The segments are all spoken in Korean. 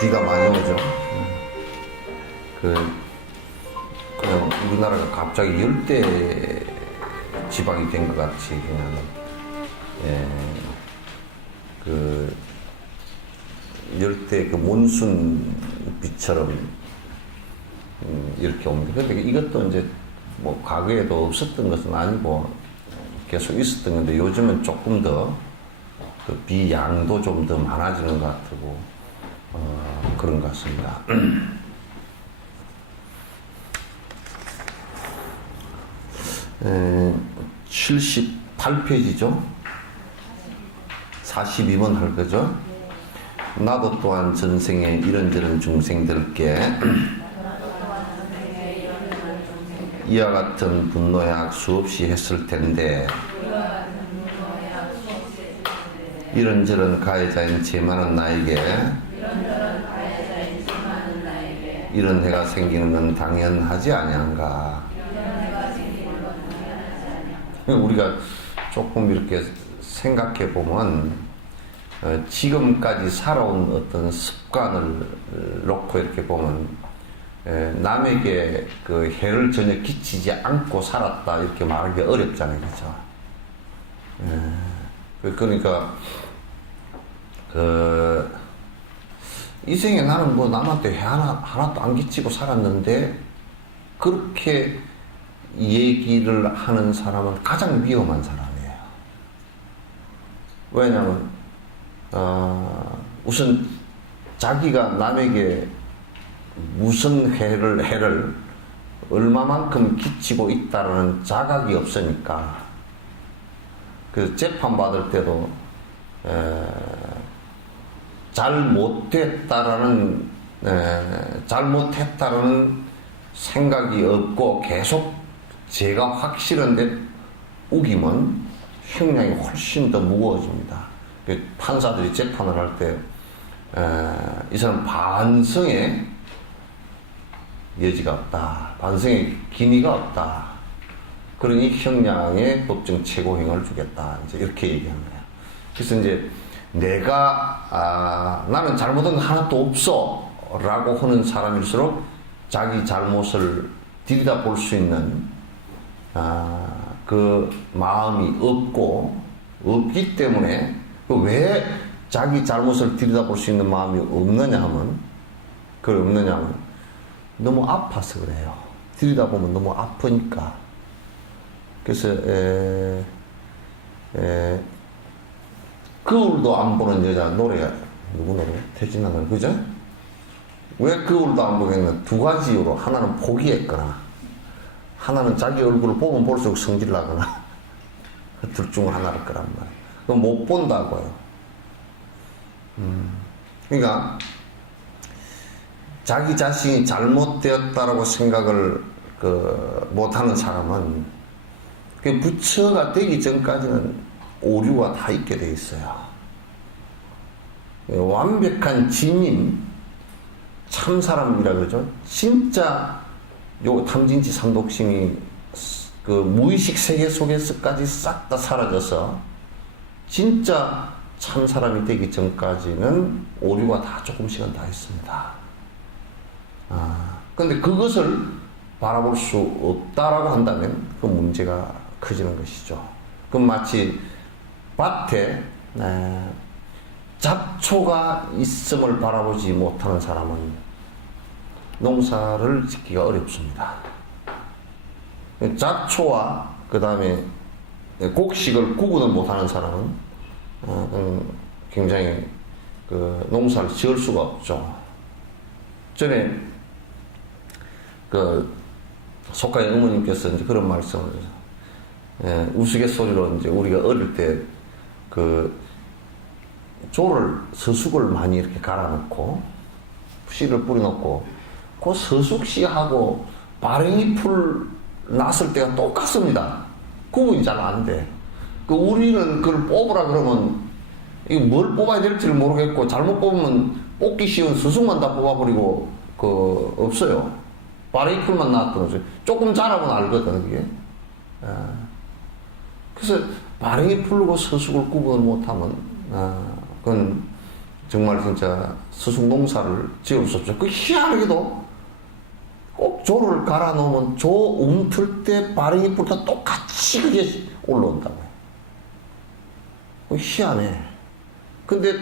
비가 많이 오죠. 그냥 우리나라가 갑자기 열대 지방이 된 것 같이 그냥, 열대 그 몬순 비처럼 이렇게 옵니다. 근데 이것도 이제 뭐 과거에도 없었던 것은 아니고 계속 있었던 건데 요즘은 조금 더 그 비양도 좀 더 많아지는 것 같고 그런 것 같습니다. 78페이지죠. 42번 할 거죠. 나도 또한 전생에 이런저런 중생들께 이와 같은 분노야 수없이 했을 텐데 이런저런 가해자인 제 많은 나에게 이런 해가 생기는 건 당연하지 아니한가. 우리가 조금 이렇게 생각해 보면 지금까지 살아온 어떤 습관을 놓고 이렇게 보면 남에게 그 해를 전혀 끼치지 않고 살았다 이렇게 말하기 어렵잖아요, 그렇죠? 그러니까 이 생에 나는 뭐 남한테 해 하나도 안 끼치고 살았는데 그렇게 얘기를 하는 사람은 가장 위험한 사람이에요. 왜냐하면 우선 자기가 남에게 무슨 해를 얼마만큼 끼치고 있다라는 자각이 없으니까 그 재판 받을 때도 잘못했다라는 생각이 없고 계속 제가 확실한데 우기면 형량이 훨씬 더 무거워집니다. 판사들이 재판을 할 때 이 사람 반성의 여지가 없다. 반성의 기미가 없다. 그러니 형량의 법정 최고형을 주겠다. 이제 이렇게 얘기하는 거예요. 그래서 이제 내가 나는 잘못한 거 하나도 없어 라고 하는 사람일수록 자기 잘못을 들여다볼 수 있는 그 마음이 없기 때문에 왜 자기 잘못을 들여다볼 수 있는 마음이 없느냐 하면 너무 아파서 그래요. 들여다보면 너무 아프니까. 그래서 거울도 안 보는 여자 노래가 누구 노래? 태진아 노래 그죠? 왜 거울도 안 보겠나? 두 가지 이유로. 하나는 포기했거나 하나는 자기 얼굴을 보면 볼수록 성질나거나 그 둘 중 하나일 거란 말이에요. 그거 못 본다고요. 그러니까 자기 자신이 잘못되었다라고 생각을 못하는 사람은 그 부처가 되기 전까지는 오류가 다 있게 돼 있어요. 완벽한 진인 참사람이라 그러죠. 진짜 요 탐진치 삼독심이 그 무의식 세계 속에서까지 싹 다 사라져서 진짜 참사람이 되기 전까지는 오류가 다 조금씩은 다 있습니다. 근데 그것을 바라볼 수 없다라고 한다면 그 문제가 커지는 것이죠. 그 마치 밭에 잡초가 있음을 바라보지 못하는 사람은 농사를 짓기가 어렵습니다. 잡초와 그 다음에 곡식을 구분을 못하는 사람은 굉장히 그 농사를 지을 수가 없죠. 전에 그 속가의 어머님께서 이제 그런 말씀을 우스갯소리로 이제 우리가 어릴 때 그 서숙을 많이 이렇게 갈아놓고 씨를 뿌려놓고 그 서숙씨하고 바랭이 풀 났을 때가 똑같습니다. 구분이 잘 안 돼. 우리는 그걸 뽑으라 그러면 이거 뭘 뽑아야 될지를 모르겠고 잘못 뽑으면 뽑기 쉬운 서숙만 다 뽑아버리고 없어요. 바랭이 풀만 나왔던 거죠. 조금 자라면 알거든 그게. 그래서 바랭이 풀고 서숙을 구분을 못하면 그건 정말 진짜 스승 농사를 지을 수 없죠. 그 희한하게도 꼭 조를 갈아 놓으면 조 움틀 때 발행이 불다 똑같이 그게 올라온다고요. 희한해. 근데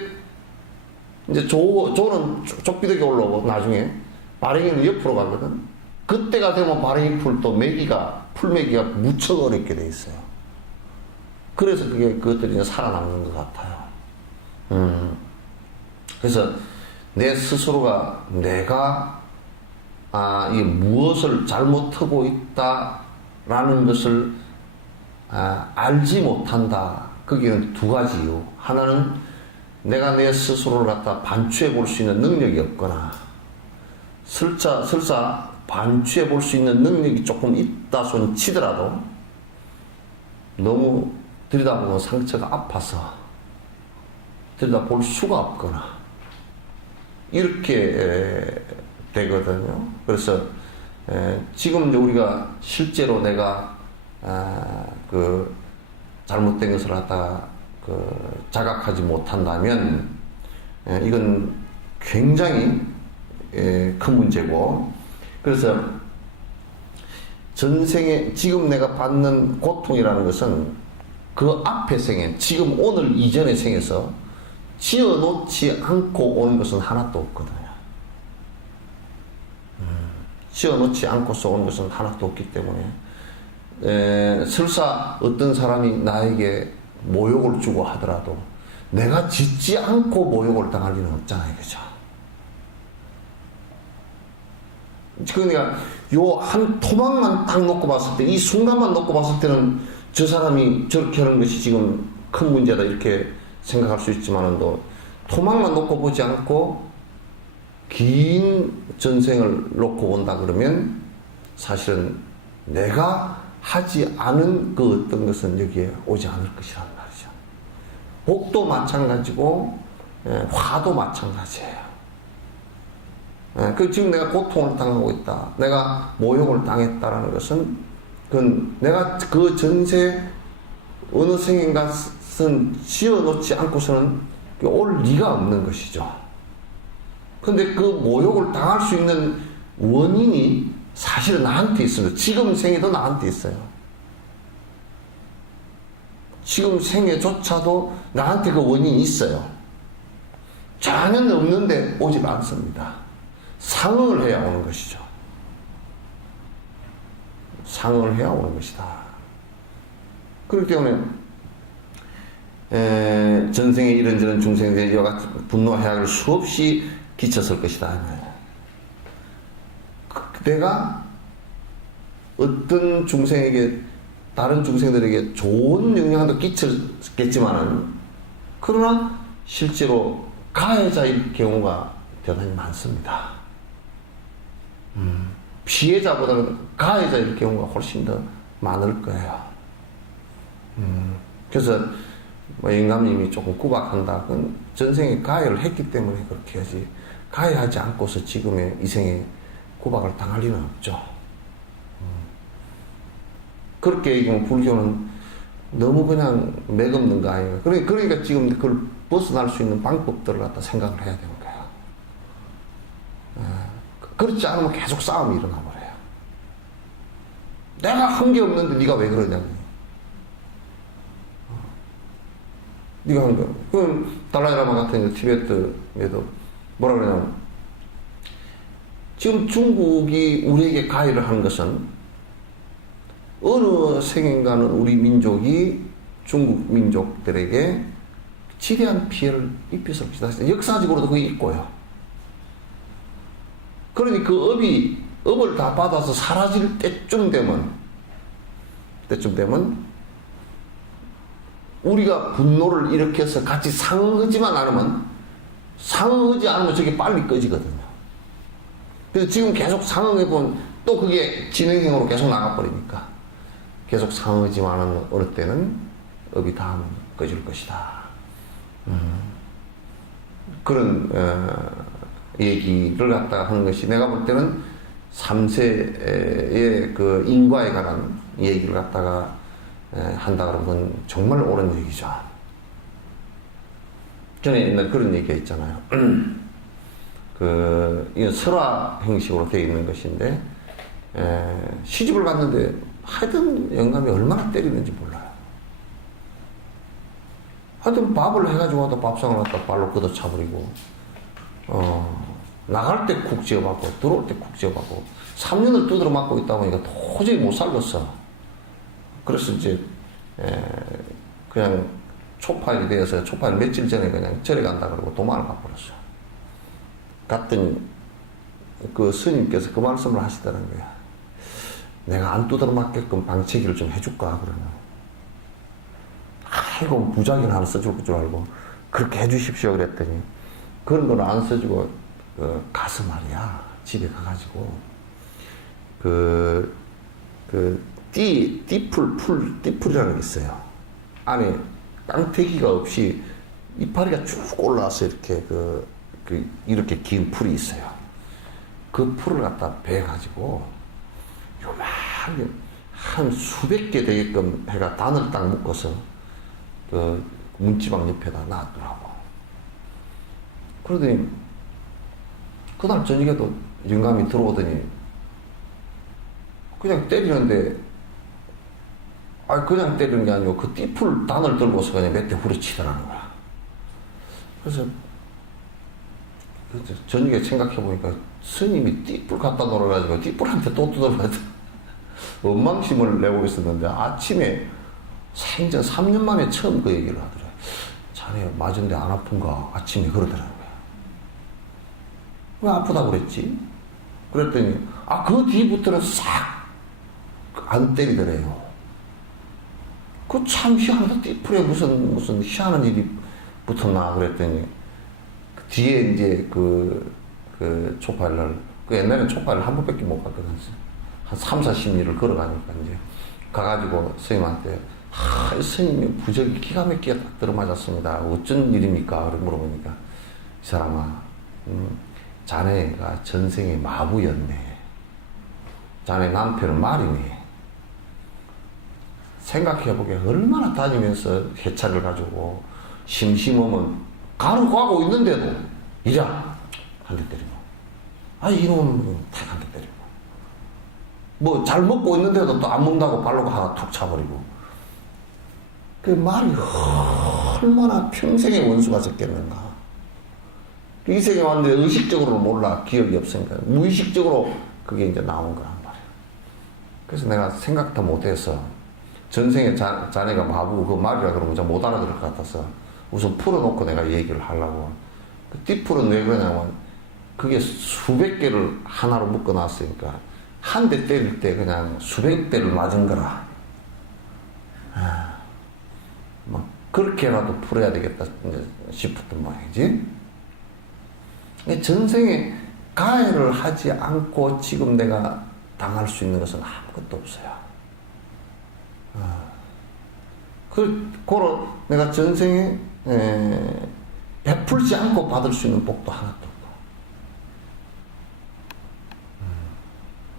이제 조는 쪽비덕이 올라오고 나중에 발행이는 옆으로 가거든. 그때가 되면 발행이 풀도 풀매기가 무척 어렵게 돼 있어요. 그래서 그것들이 살아남는 것 같아요. 그래서 내 스스로가 내가 이 무엇을 잘못하고 있다라는 것을 알지 못한다. 거기는 두 가지 이유. 하나는 내가 내 스스로를 갖다 반추해 볼 수 있는 능력이 없거나 설사 반추해 볼 수 있는 능력이 조금 있다 손 치더라도 너무 들여다보면 상처가 아파서 들여다볼 수가 없거나 이렇게 되거든요. 그래서 지금 이제 우리가 실제로 내가 그 잘못된 것을 갖다가 자각하지 못한다면 이건 굉장히 큰 문제고, 그래서 전생에 지금 내가 받는 고통이라는 것은 그 앞의 생에, 지금 오늘 이전의 생에서 지어놓지 않고 오는 것은 하나도 없거든요. 지어놓지 않고서 오는 것은 하나도 없기 때문에 설사 어떤 사람이 나에게 모욕을 주고 하더라도 내가 짓지 않고 모욕을 당할 리는 없잖아요. 그죠? 그러니까 요 한 토막만 딱 놓고 봤을 때, 이 순간만 놓고 봤을 때는 저 사람이 저렇게 하는 것이 지금 큰 문제다 이렇게 생각할 수 있지만도, 토막만 놓고 보지 않고 긴 전생을 놓고 본다 그러면 사실은 내가 하지 않은 그 어떤 것은 여기에 오지 않을 것이란 말이죠. 복도 마찬가지고 화도 마찬가지예요. 그 지금 내가 고통을 당하고 있다, 내가 모욕을 당했다라는 것은 그건 내가 그 전세 어느 생인가는 지어놓지 않고서는 올 리가 없는 것이죠. 근데 그 모욕을 당할 수 있는 원인이 사실은 나한테 있습니다. 지금 생에도 나한테 있어요. 지금 생에조차도 나한테 그 원인이 있어요. 전혀 없는데 오질 않습니다. 상응을 해야 오는 것이죠. 상응을 해야 오는 것이다. 그렇기 때문에 전생에 이런저런 중생들이 이와 같은 분노 해악을 수없이 끼쳤을 것이다. 내가 어떤 중생에게, 다른 중생들에게 좋은 영향도 끼쳤겠지만은, 그러나 실제로 가해자일 경우가 대단히 많습니다. 피해자보다는 가해자일 경우가 훨씬 더 많을 거예요. 그래서 영감님이 조금 구박한다. 그건 전생에 가해를 했기 때문에 그렇게 하지, 가해하지 않고서 지금의 이 생에 구박을 당할 리는 없죠. 그렇게 얘기하면 불교는 너무 그냥 맥없는 거 아니에요. 그러니까 지금 그걸 벗어날 수 있는 방법들을 갖다 생각을 해야 되는 거예요. 그렇지 않으면 계속 싸움이 일어나 버려요. 내가 한 게 없는데 네가 왜 그러냐고. 네가 한 거. 그럼 달라이라마 같은 티베트에도 뭐라 그러냐면, 지금 중국이 우리에게 가해를 한 것은 어느 생인가는 우리 민족이 중국 민족들에게 지대한 피해를 입혔을 것이다. 역사적으로도 그게 있고요. 그러니 그 업을 다 받아서 사라질 때쯤 되면 우리가 분노를 일으켜서 같이 상응하지만 않으면, 상응하지 않으면 저게 빨리 꺼지거든요. 그래서 지금 계속 상응해보면 또 그게 진행형으로 계속 나가버리니까, 계속 상응하지만 않은 어느 때는 업이 다 꺼질 것이다. 그런 얘기를 갖다가 하는 것이, 내가 볼 때는 3세의 그 인과에 관한 얘기를 갖다가 한다 그러면 정말 옳은 얘기죠. 전에 옛날 그런 얘기가 있잖아요. 이건 설화 형식으로 되어 있는 것인데, 시집을 갔는데 하여튼 영감이 얼마나 때리는지 몰라요. 하여튼 밥을 해가지고 와도 밥상을 갖다 발로 걷어차버리고, 나갈 때 쿡 지어받고, 들어올 때 쿡 지어받고, 3년을 두드려 맞고 있다 보니까 도저히 못 살겠어. 그래서 이제, 그냥 초파일이 되어서 초파일 며칠 전에 그냥 절에 간다 그러고 도망을 가버렸어. 갔더니 그 스님께서 그 말씀을 하시더라는 거야. 내가 안 두드려 맞게끔 방치기를 좀 해줄까? 그러면. 아이고, 무작위는 하나 써줄 줄 알고 그렇게 해주십시오. 그랬더니 그런 걸 안 써주고 가서 말이야. 집에 가가지고 띠풀이라는 게 있어요. 안에 깡태기가 없이 이파리가 쭉 올라와서 이렇게 긴 풀이 있어요. 그 풀을 갖다 베가지고 요만하게 한 수백 개 되게끔 해가 단을 딱 묶어서 그 문지방 옆에다 놔두라고. 그러더니 그날 저녁에도 영감이 들어오더니 그냥 때리는데, 그냥 때리는 게 아니고 그 띠풀 단을 들고서 그냥 몇 대 후려치더라는 거야. 그래서 저녁에 생각해보니까 스님이 띠풀 갖다 놓아가지고 띠풀한테 또 두드려야 원망심을 내고 있었는데, 아침에 생전 3년 만에 처음 그 얘기를 하더라. 자네 맞은데 안 아픈가? 아침에 그러더라는 거야. 왜 아프다고 그랬지? 그랬더니 그 뒤부터는 싹 안 때리더래요. 그 참 희한하다. 띠풀에 무슨 희한한 일이 붙었나 그랬더니 그 뒤에 이제 그 초파일날, 옛날에는 초파일을 한 번밖에 못 갔거든. 한 3, 40리를 걸어가니까 이제 가가지고 스님한테 스님이 부적이 기가 막히게 딱 들어맞았습니다. 어쩐 일입니까? 물어보니까 이 사람아, 자네가 전생에 마부였네. 자네 남편은 말이네. 생각해보게 얼마나 다니면서 해차를 가지고 심심하면 가고 있는데도 이자 한 대 때리고, 이놈은 탁 한 대 때리고, 뭐 잘 먹고 있는데도 또 안 먹는다고 발로 하나 툭 차버리고. 그 말이 얼마나 평생의 원수가 적겠는가. 이 세계에 왔는데 의식적으로는 몰라. 기억이 없으니까 무의식적으로 그게 이제 나온 거란 말이야. 그래서 내가 생각도 못해서 전생에 자네가 마부 그 말이라 그러면 잘 못 알아들을 것 같아서 우선 풀어놓고 내가 얘기를 하려고. 그 띠풀은 왜 그러냐면 그게 수백 개를 하나로 묶어놨으니까 한 대 때릴 때 그냥 수백 대를 맞은 거라. 뭐 그렇게라도 풀어야 되겠다 싶었던 모양이지. 전생에 가해를 하지 않고 지금 내가 당할 수 있는 것은 아무것도 없어요. 고로 내가 전생에 베풀지 않고 받을 수 있는 복도 하나도 없고,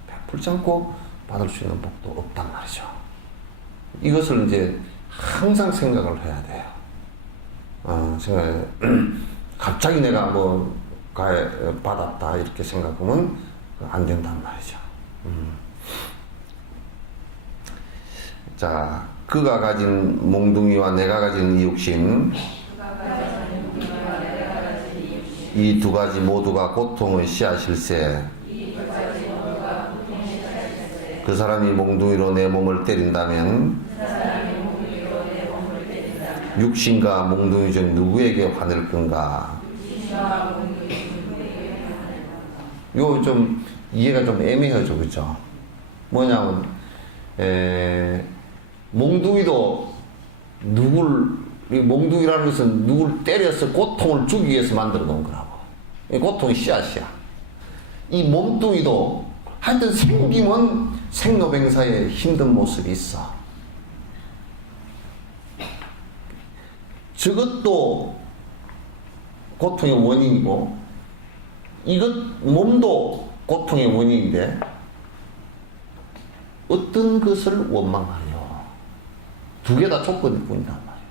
베풀지 않고 받을 수 있는 복도 없단 말이죠. 이것을 이제 항상 생각을 해야 돼요. 갑자기 내가 뭐 가해 받았다 이렇게 생각하면 안 된단 말이죠. 자, 그가 가진 몽둥이와 내가 가진 이육신, 이 두 가지 모두가 고통의 씨앗일세. 그 사람이 몽둥이로 내 몸을 때린다면 육신과 몽둥이 중 누구에게 화낼 건가? 이거 좀 이해가 좀 애매하죠, 그죠? 뭐냐면 몽둥이도 몽둥이라는 것은 누굴 때려서 고통을 주기 위해서 만들어 놓은 거라고. 고통이 씨앗이야. 이 몸뚱이도 하여튼 생기면 생로병사의 힘든 모습이 있어. 저것도 고통의 원인이고, 몸도 고통의 원인인데, 어떤 것을 원망하려? 두 개 다 조건일 뿐이단 말이야.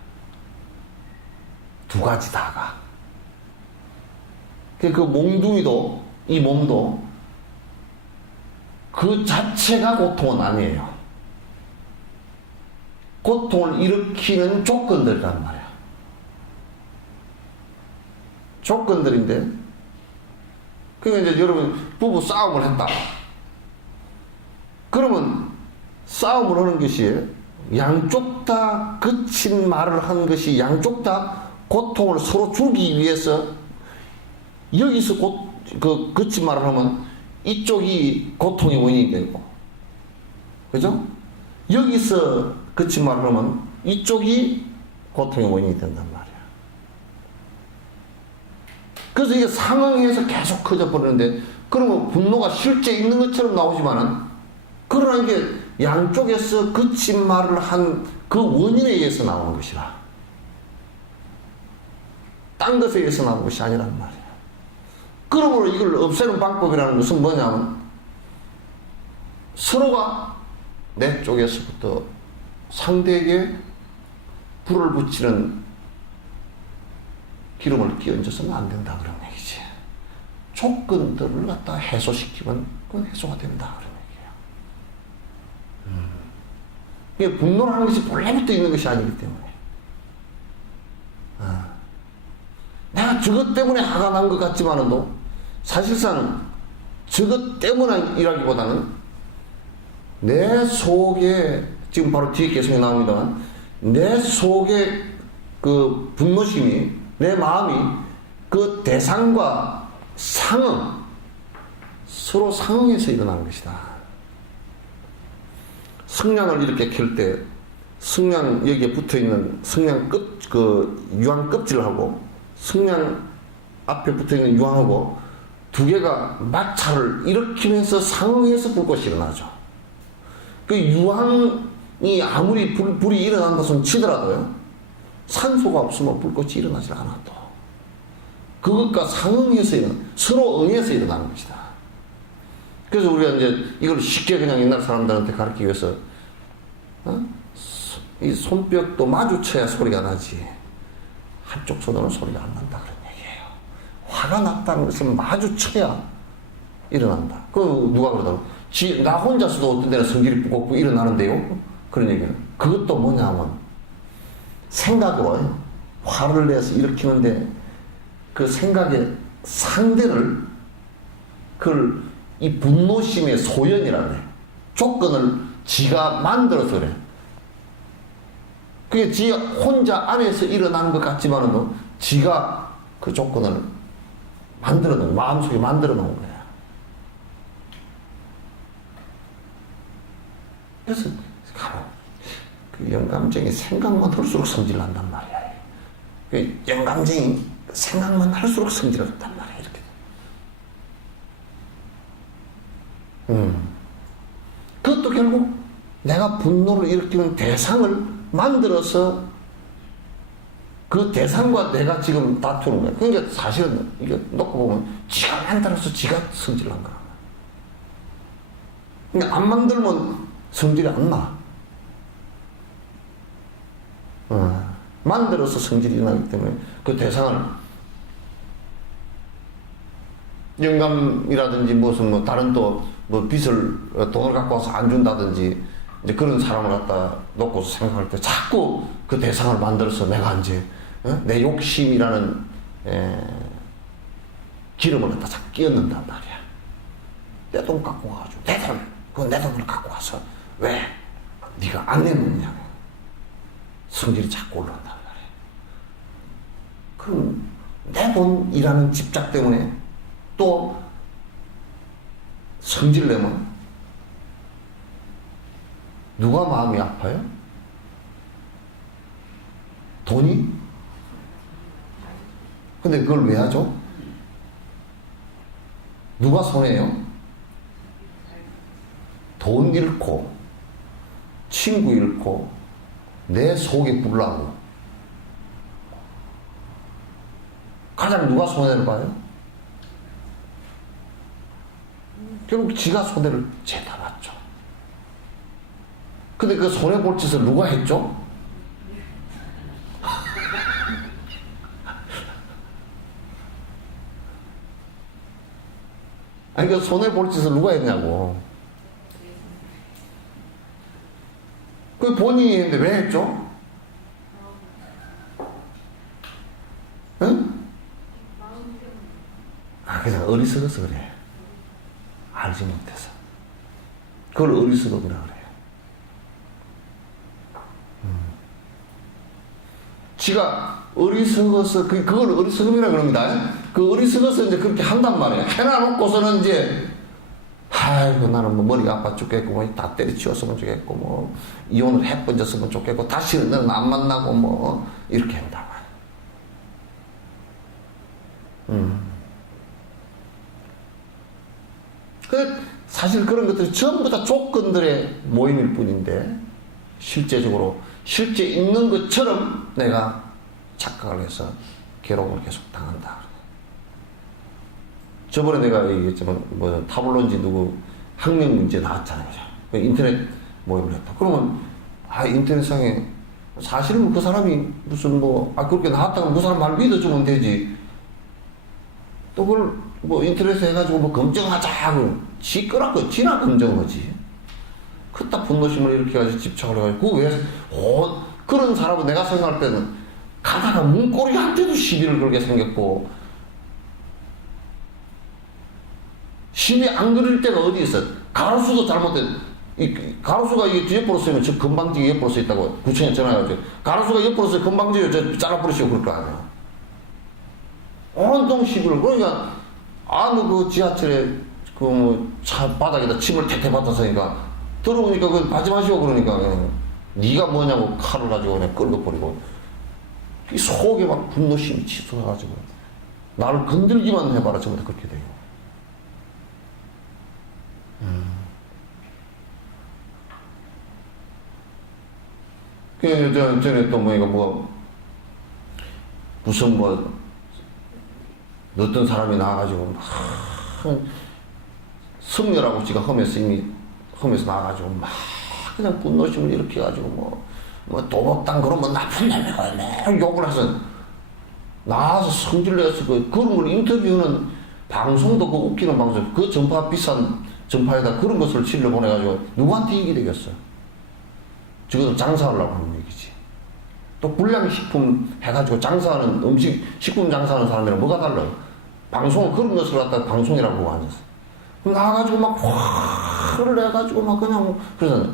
두 가지 다가. 그 몽둥이도, 이 몸도 그 자체가 고통은 아니에요. 고통을 일으키는 조건들이란 말이야. 조건들인데, 그러니까 이제 여러분, 부부 싸움을 했다. 그러면 싸움을 하는 것이 양쪽 다 거친 말을 한 것이 양쪽 다 고통을 서로 주기 위해서 여기서 거친 말을 하면 이쪽이 고통의 원인이 되고, 그죠? 여기서 거친 말을 하면 이쪽이 고통의 원인이 된단 말이야. 그래서 이게 상응해서 계속 커져 버리는데, 그러면 분노가 실제 있는 것처럼 나오지만은, 그러나 이게 양쪽에서 거친 말을 한 그 원인에 의해서 나오는 것이라. 딴 것에 의해서 나오는 것이 아니란 말이야. 그러므로 이걸 없애는 방법이라는 것은 뭐냐면, 서로가 내 쪽에서부터 상대에게 불을 붙이는 기름을 끼얹어서는 안 된다, 그런 얘기지. 조건들을 갖다 해소시키면 그건 해소가 된다, 그런 얘기예요. 이게 분노라는 것이 본래부터 있는 것이 아니기 때문에. 내가 저것 때문에 화가 난 것 같지만도 사실상 저것 때문이라기보다는 내 속에, 지금 바로 뒤에 계속 나옵니다만, 내 속에 그 분노심이, 내 마음이 그 대상과 서로 상응해서 일어나는 것이다. 성냥을 이렇게 켤 때, 성냥 여기에 붙어 있는 성냥 유황 껍질하고, 성냥 앞에 붙어 있는 유황하고, 두 개가 마찰을 일으키면서 상응해서 불꽃이 일어나죠. 그 유황이 아무리 불이 일어난다 손 치더라도요, 산소가 없으면 불꽃이 일어나질 않아, 또. 그것과 상응해서 서로 응해서 일어나는 것이다. 그래서 우리가 이제 이걸 쉽게 그냥 옛날 사람들한테 가르치기 위해서, 이 손뼉도 마주쳐야 소리가 나지, 한쪽 손으로는 소리가 안 난다, 그런 얘기예요. 화가 났다는 것은 마주쳐야 일어난다. 그 누가 그러더라고. 나 혼자서도 어떤 데는 성질이 붓고 일어나는데요, 그런 얘기는. 그것도 뭐냐면 생각으로 화를 내서 일으키는데, 그 생각의 상대를 이 분노심의 소연이라 그래. 조건을 지가 만들어서 그래. 그게 지 혼자 안에서 일어나는 것 같지만은 지가 그 조건을 만들어 놓은, 마음속에 만들어 놓은 거야. 그래서 그 영감쟁이 생각만 할수록 성질난단 말이야. 그 영감쟁이 생각만 할수록 성질난단 말이야, 이렇게. 그것도 결국 내가 분노를 일으키는 대상을 만들어서 그 대상과 내가 지금 다투는 거야. 그러니까 사실은 이게 놓고 보면 지가 만들어서 지가 성질난 거야. 그러니까 안 만들면 성질이 안 나. 만들어서 성질이 나기 때문에 그 대상을, 영감이라든지 무슨 다른 또 돈을 갖고 와서 안 준다든지, 이제 그런 사람을 갖다 놓고서 생각할 때 자꾸 그 대상을 만들어서 내가 이제 내 욕심이라는 기름을 갖다 자꾸 끼얹는단 말이야. 내 돈 갖고 와가지고, 그건 내 돈을 갖고 와서 왜 네가 안 내놓느냐고 성질이 자꾸 올라온단 말이야. 그럼 내 돈이라는 집착 때문에 또 성질 내면 누가 마음이 아파요? 돈이? 근데 그걸 왜 하죠? 누가 손해요? 돈 잃고, 친구 잃고, 내 속이 불나고. 가장 누가 손해를 봐요? 결국 지가 손해를 죄다 봤죠. 근데 그 손해볼 짓을 누가 했죠? 아니, 그 손해볼 짓을 누가 했냐고. 그 본인이 했는데 왜 했죠? 응? 그냥 어리석어서 그래. 알지 못해서. 그걸 어리석음이라 그래요. 지가 어리석어서, 그걸 어리석음이라 그럽니다. 그 어리석어서 이제 그렇게 한단 말이에요. 해놔놓고서는 이제, 아이고, 나는 뭐 머리가 아파 죽겠고, 뭐 다 때려치웠으면 좋겠고, 뭐, 이혼을 해번졌으면 좋겠고, 다시는 너는 안 만나고, 뭐, 이렇게 한다. 사실 그런 것들이 전부 다 조건들의 모임일 뿐인데, 실제적으로, 실제 있는 것처럼 내가 착각을 해서 괴로움을 계속 당한다. 저번에 내가 얘기했지만, 뭐, 타블로인지 누구 학명 문제 나왔잖아요. 인터넷 모임을 했다. 그러면, 인터넷상에, 사실은 그 사람이 무슨 그렇게 나왔다가 그 사람 말 믿어주면 되지. 또 그걸 인터넷에 해가지고 검증하자 하고, 지 끄라고, 지나 검증하지. 그따 분노심을 일으켜가지고 집착을 해가지고, 그런 사람은 내가 생각할 때는 가다가 문고리한테도 시비를 걸게 생겼고, 시비 안 걸릴 때가 어디 있어? 가로수도 잘못된, 가로수가 이게 옆으로 쓰면 저 건방지게 옆으로 써 있다고 구청에 전화해가지고, 가로수가 옆으로 써 건방지게 저 잘라버리시고 그럴 거 아니야. 온통 시비를, 그러니까, 그 지하철에 차 바닥에다 침을 태태 받았으니까, 들어오니까 하지 마시고 그러니까, 네가 뭐냐고 칼을 가지고 그냥 끌어버리고, 이 속에 막 분노심이 치솟아가지고, 나를 건들기만 해봐라, 전부 다 그렇게 돼요. 전에 또 무슨 어떤 사람이 나와가지고, 성녀라고 지가 험해서 이미 험해서 나와가지고, 그냥 분노심을 일으켜가지고, 도덕당 그러면 나쁜 놈이고, 막 욕을 해서, 나와서 성질내서 그런 걸 인터뷰는 방송도 웃기는 방송, 그 전파 비싼 전파에다 그런 것을 실려 보내가지고, 누구한테 이익이 되겠어? 적어도 장사하려고 하는 얘기지. 또 불량식품 해가지고 장사하는 식품 장사하는 사람이랑 뭐가 달라? 방송은 그런 것을 갖다가 방송이라고 보고 앉았어. 나와가지고 막 화를 내가지고 막 그냥 그러잖아.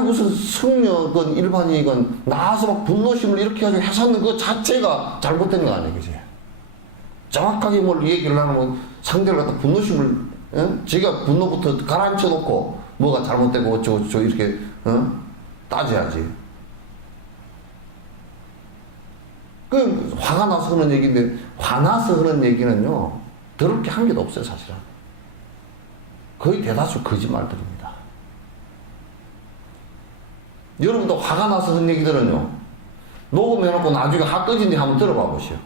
무슨 성녀건 일반인이건 나와서 막 분노심을 일으켜가지고 해서는 그 자체가 잘못된 거 아니야, 그지? 정확하게 뭘 얘기를 하면 상대를 갖다 분노심을, 제가 분노부터 가라앉혀 놓고 뭐가 잘못되고 어쩌고 이렇게, 따져야지. 화가 나서 하는 얘기인데, 화나서 하는 얘기는요, 더럽게 한 개도 없어요, 사실은. 거의 대다수 거짓말들입니다. 여러분도 화가 나서 하는 얘기들은요, 녹음해놓고 나중에 화 꺼진데 한번 들어봐 보시오.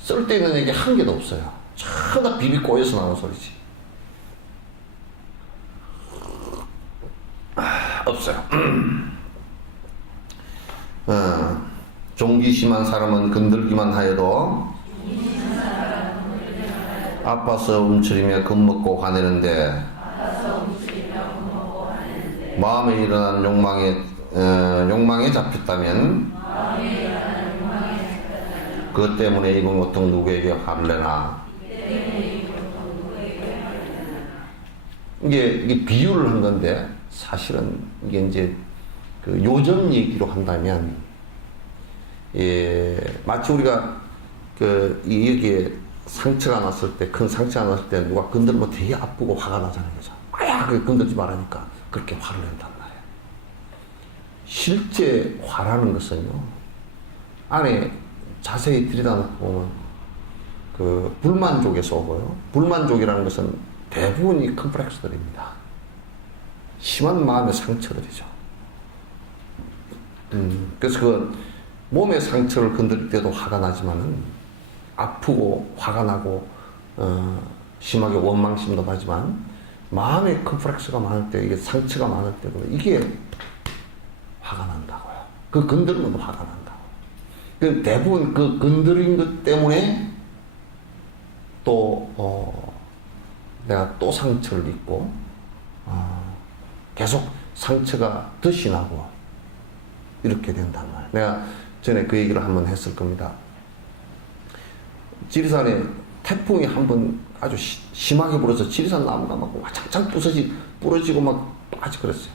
쓸데있는 얘기 한 개도 없어요. 전부 다 비비 꼬여서 나오는 소리지. 없어요. 종기 심한 사람은 건들기만 하여도 아파서 움츠리며 겁먹고 화내는데, 마음에 일어난 욕망에 잡혔다면 그것 때문에 이 고통 누구에게 화를 내나. 이게 비유를 한 건데, 사실은 이게 이제 그 요즘 얘기로 한다면, 마치 우리가 여기에 상처가 났을 때, 큰 상처가 났을 때 누가 건들면 되게 아프고 화가 나잖아요. 그래서 건들지 말라니까 그렇게 화를 낸단 말이에요. 실제 화라는 것은요, 안에 자세히 들여다보면 불만족에서 오고요. 불만족이라는 것은 대부분이 컴플렉스들입니다. 심한 마음의 상처들이죠. 그래서 몸의 상처를 건드릴 때도 화가 나지만은, 아프고 화가 나고 심하게 원망심도 나지만, 마음의 컴플렉스가 많을 때, 이게 상처가 많을 때도 이게 화가 난다고요. 그 건드리면 화가 난다고. 대부분 그 건드린 것 때문에 또 내가 또 상처를 입고 계속 상처가 덧이 나고 이렇게 된단 말이에요. 내가 전에 그 얘기를 한번 했을 겁니다. 지리산에 태풍이 한번 아주 심하게 불어서 지리산 나무가 막 와장창 부러지고 막 빠지 그랬어요.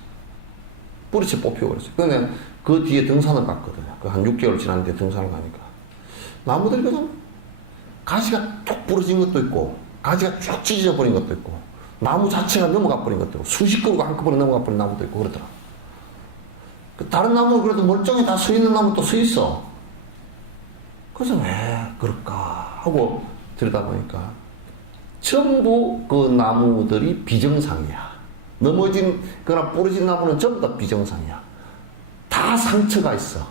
뿌리채 뽑혀버렸어요. 그냥 그 뒤에 등산을 갔거든요. 그 한 6개월 지났는데 등산을 가니까 나무들이 그냥 가지가 쭉 부러진 것도 있고 가지가 쭉 찢어져 버린 것도 있고 나무 자체가 넘어가 버린 것도 있고 수십 그루가 한꺼번에 넘어가 버린 나무도 있고 그러더라. 다른 나무는 그래도 멀쩡히 다 서 있는 나무 또 서 있어. 그래서 왜 그럴까 하고 들여다보니까 전부 그 나무들이 비정상이야. 넘어진 거나 부러진 나무는 전부 다 비정상이야. 다 상처가 있어.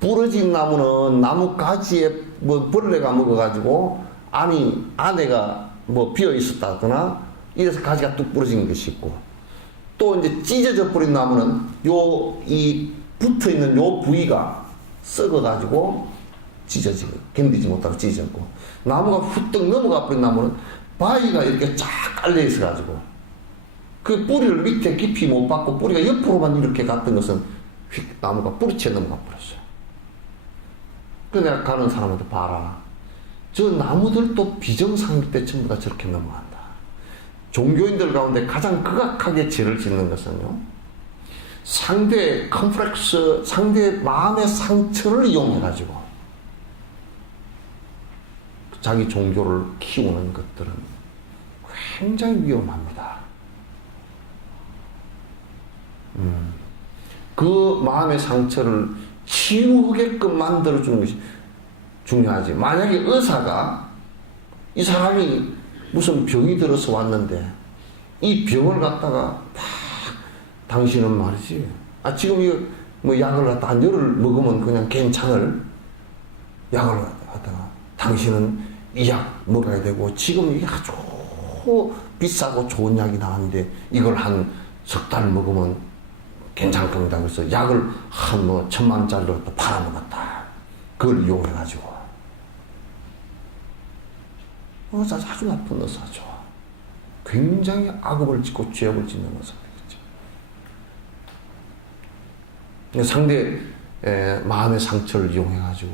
부러진 나무는 나무 가지에 뭐 벌레가 먹어가지고 안에가 뭐 비어 있었다거나 이래서 가지가 뚝 부러진 것이 있고, 또 이제 찢어져 버린 나무는 이 붙어 있는 요 부위가 썩어가지고 찢어지고 견디지 못하고 찢어졌고, 나무가 후떡 넘어가 버린 나무는 바위가 이렇게 쫙 깔려 있어가지고 그 뿌리를 밑에 깊이 못 받고 뿌리가 옆으로만 이렇게 갔던 것은 휙 나무가 뿌리채 넘어가 버렸어요. 그 내가 가는 사람한테 봐라. 저 나무들도 비정상일 때 전부 다 저렇게 넘어간다. 종교인들 가운데 가장 극악하게 죄를 짓는 것은요, 상대의 컴플렉스, 상대의 마음의 상처를 이용해가지고 자기 종교를 키우는 것들은 굉장히 위험합니다. 그 마음의 상처를 치유하게끔 만들어주는 것이 중요하지. 만약에 의사가 이 사람이 무슨 병이 들어서 왔는데 이 병을 갖다가 당신은 말이지, 지금 이거 뭐 약을 갖다 한 열을 먹으면 그냥 괜찮을 약을 갖다가 당신은 이 약 먹어야 되고 지금 이게 아주 비싸고 좋은 약이 나왔는데 이걸 한 석 달 먹으면 괜찮을 겁니다. 그래서 약을 한 뭐 1,000만 원짜리로 팔아먹었다. 그걸 이용해가지고. 아주 나쁜 의사죠. 굉장히 악업을 짓고 죄업을 짓는 의사들이죠. 상대의 마음의 상처를 이용해가지고,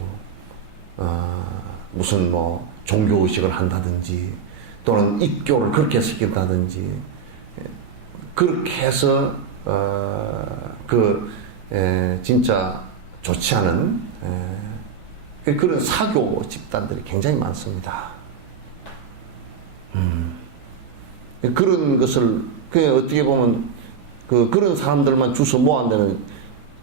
무슨 뭐 종교의식을 한다든지, 또는 입교를 그렇게 시킨다든지, 그렇게 해서 진짜 좋지 않은 그런 사교 집단들이 굉장히 많습니다. 그런 것을 그냥 어떻게 보면 그런 사람들만 주워 모아내는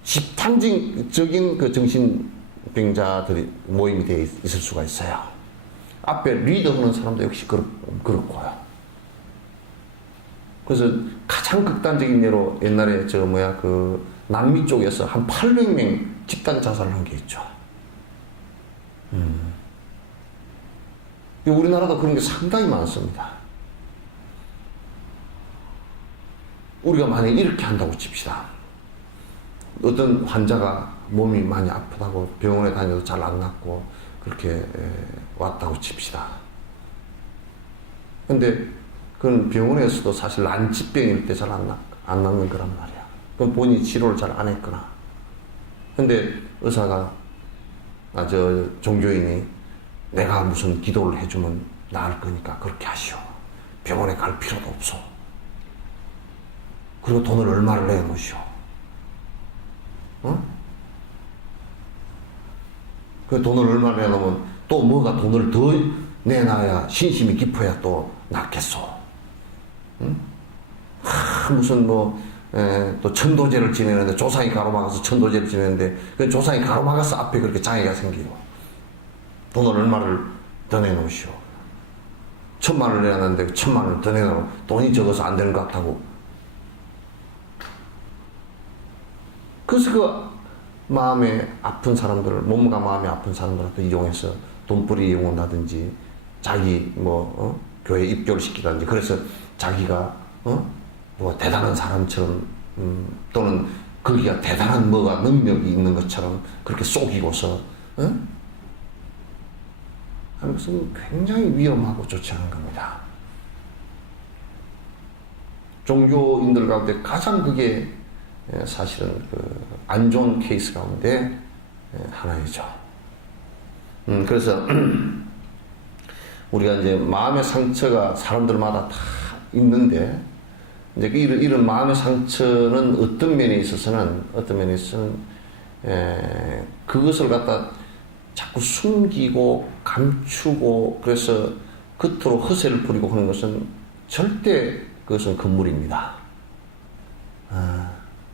집단적인 그 정신병자들이 모임이 되어 있을 수가 있어요. 앞에 리더하는 사람도 역시 그렇고요. 그래서 가장 극단적인 예로 옛날에 남미 쪽에서 한 800명 집단 자살을 한 게 있죠. 우리나라도 그런 게 상당히 많습니다. 우리가 만약에 이렇게 한다고 칩시다. 어떤 환자가 몸이 많이 아프다고 병원에 다녀도 잘 안 낫고 그렇게 왔다고 칩시다. 근데 그건 병원에서도 사실 난치병일 때 잘 안 낫는 거란 말이야. 그럼 본인이 치료를 잘 안 했거나. 근데 의사가, 종교인이 내가 무슨 기도를 해주면 나을 거니까 그렇게 하시오. 병원에 갈 필요도 없어. 그리고 돈을 얼마를 내놓으시오. 그 돈을 얼마를 내놓으면 또 뭐가 돈을 더 내놔야 신심이 깊어야 또 낫겠소. 무슨 또 천도제를 지내는데 조상이 가로막아서 천도제를 지내는데 그 조상이 가로막아서 앞에 그렇게 장애가 생기고 돈을 얼마를 더 내놓으시오. 1,000만 원을 내놨는데 1,000만 원을 더 내놓으면 돈이 적어서 안 되는 것 같다고. 그래서 그 마음에 아픈 사람들을, 몸과 마음이 아픈 사람들한테 이용해서 돈벌이 이용한다든지 자기 교회 입교를 시키다든지, 그래서 자기가 뭐 대단한 사람처럼 또는 거기가 대단한 뭐가 능력이 있는 것처럼 그렇게 속이고서 하는 것은 굉장히 위험하고 좋지 않은 겁니다. 종교인들 가운데 가장 그게 사실은 안 좋은 케이스 가운데 하나이죠. 그래서 우리가 이제 마음의 상처가 사람들마다 다 있는데, 이제 이런 마음의 상처는 어떤 면에 있어서는 그것을 갖다 자꾸 숨기고 감추고 그래서 겉으로 허세를 부리고 하는 것은 절대 그것은 금물입니다.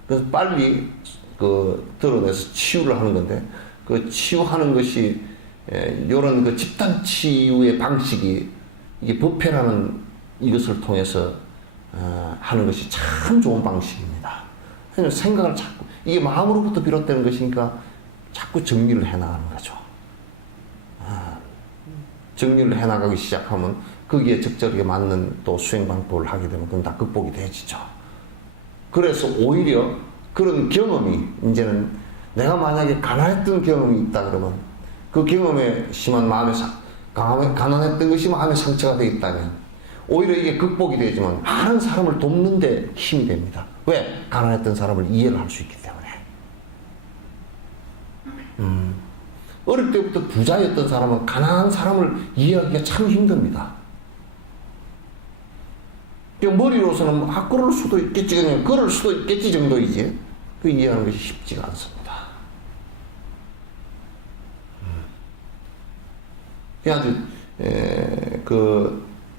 그래서 빨리 드러내서 치유를 하는 건데, 그 치유하는 것이 이런 집단 치유의 방식이 이게 법회라는 이것을 통해서 하는 것이 참 좋은 방식입니다. 생각을 자꾸 이게 마음으로부터 비롯되는 것이니까 자꾸 정리를 해나가는 거죠. 정리를 해나가기 시작하면 거기에 적절하게 맞는 또 수행 방법을 하게 되면 그건 다 극복이 되지죠. 그래서 오히려 그런 경험이 이제는 내가 만약에 가난했던 경험이 있다 그러면 그 경험에 심한 가난했던 것이 마음의 상처가 되어 있다면 오히려 이게 극복이 되지만 많은 사람을 돕는 데 힘이 됩니다. 왜? 가난했던 사람을 이해를 할 수 있기 때문에. 어릴 때부터 부자였던 사람은 가난한 사람을 이해하기가 참 힘듭니다. 머리로서는 그럴 수도 있겠지, 그냥 그럴 수도 있겠지 정도이지 그 이해하는 것이 쉽지가 않습니다. 아주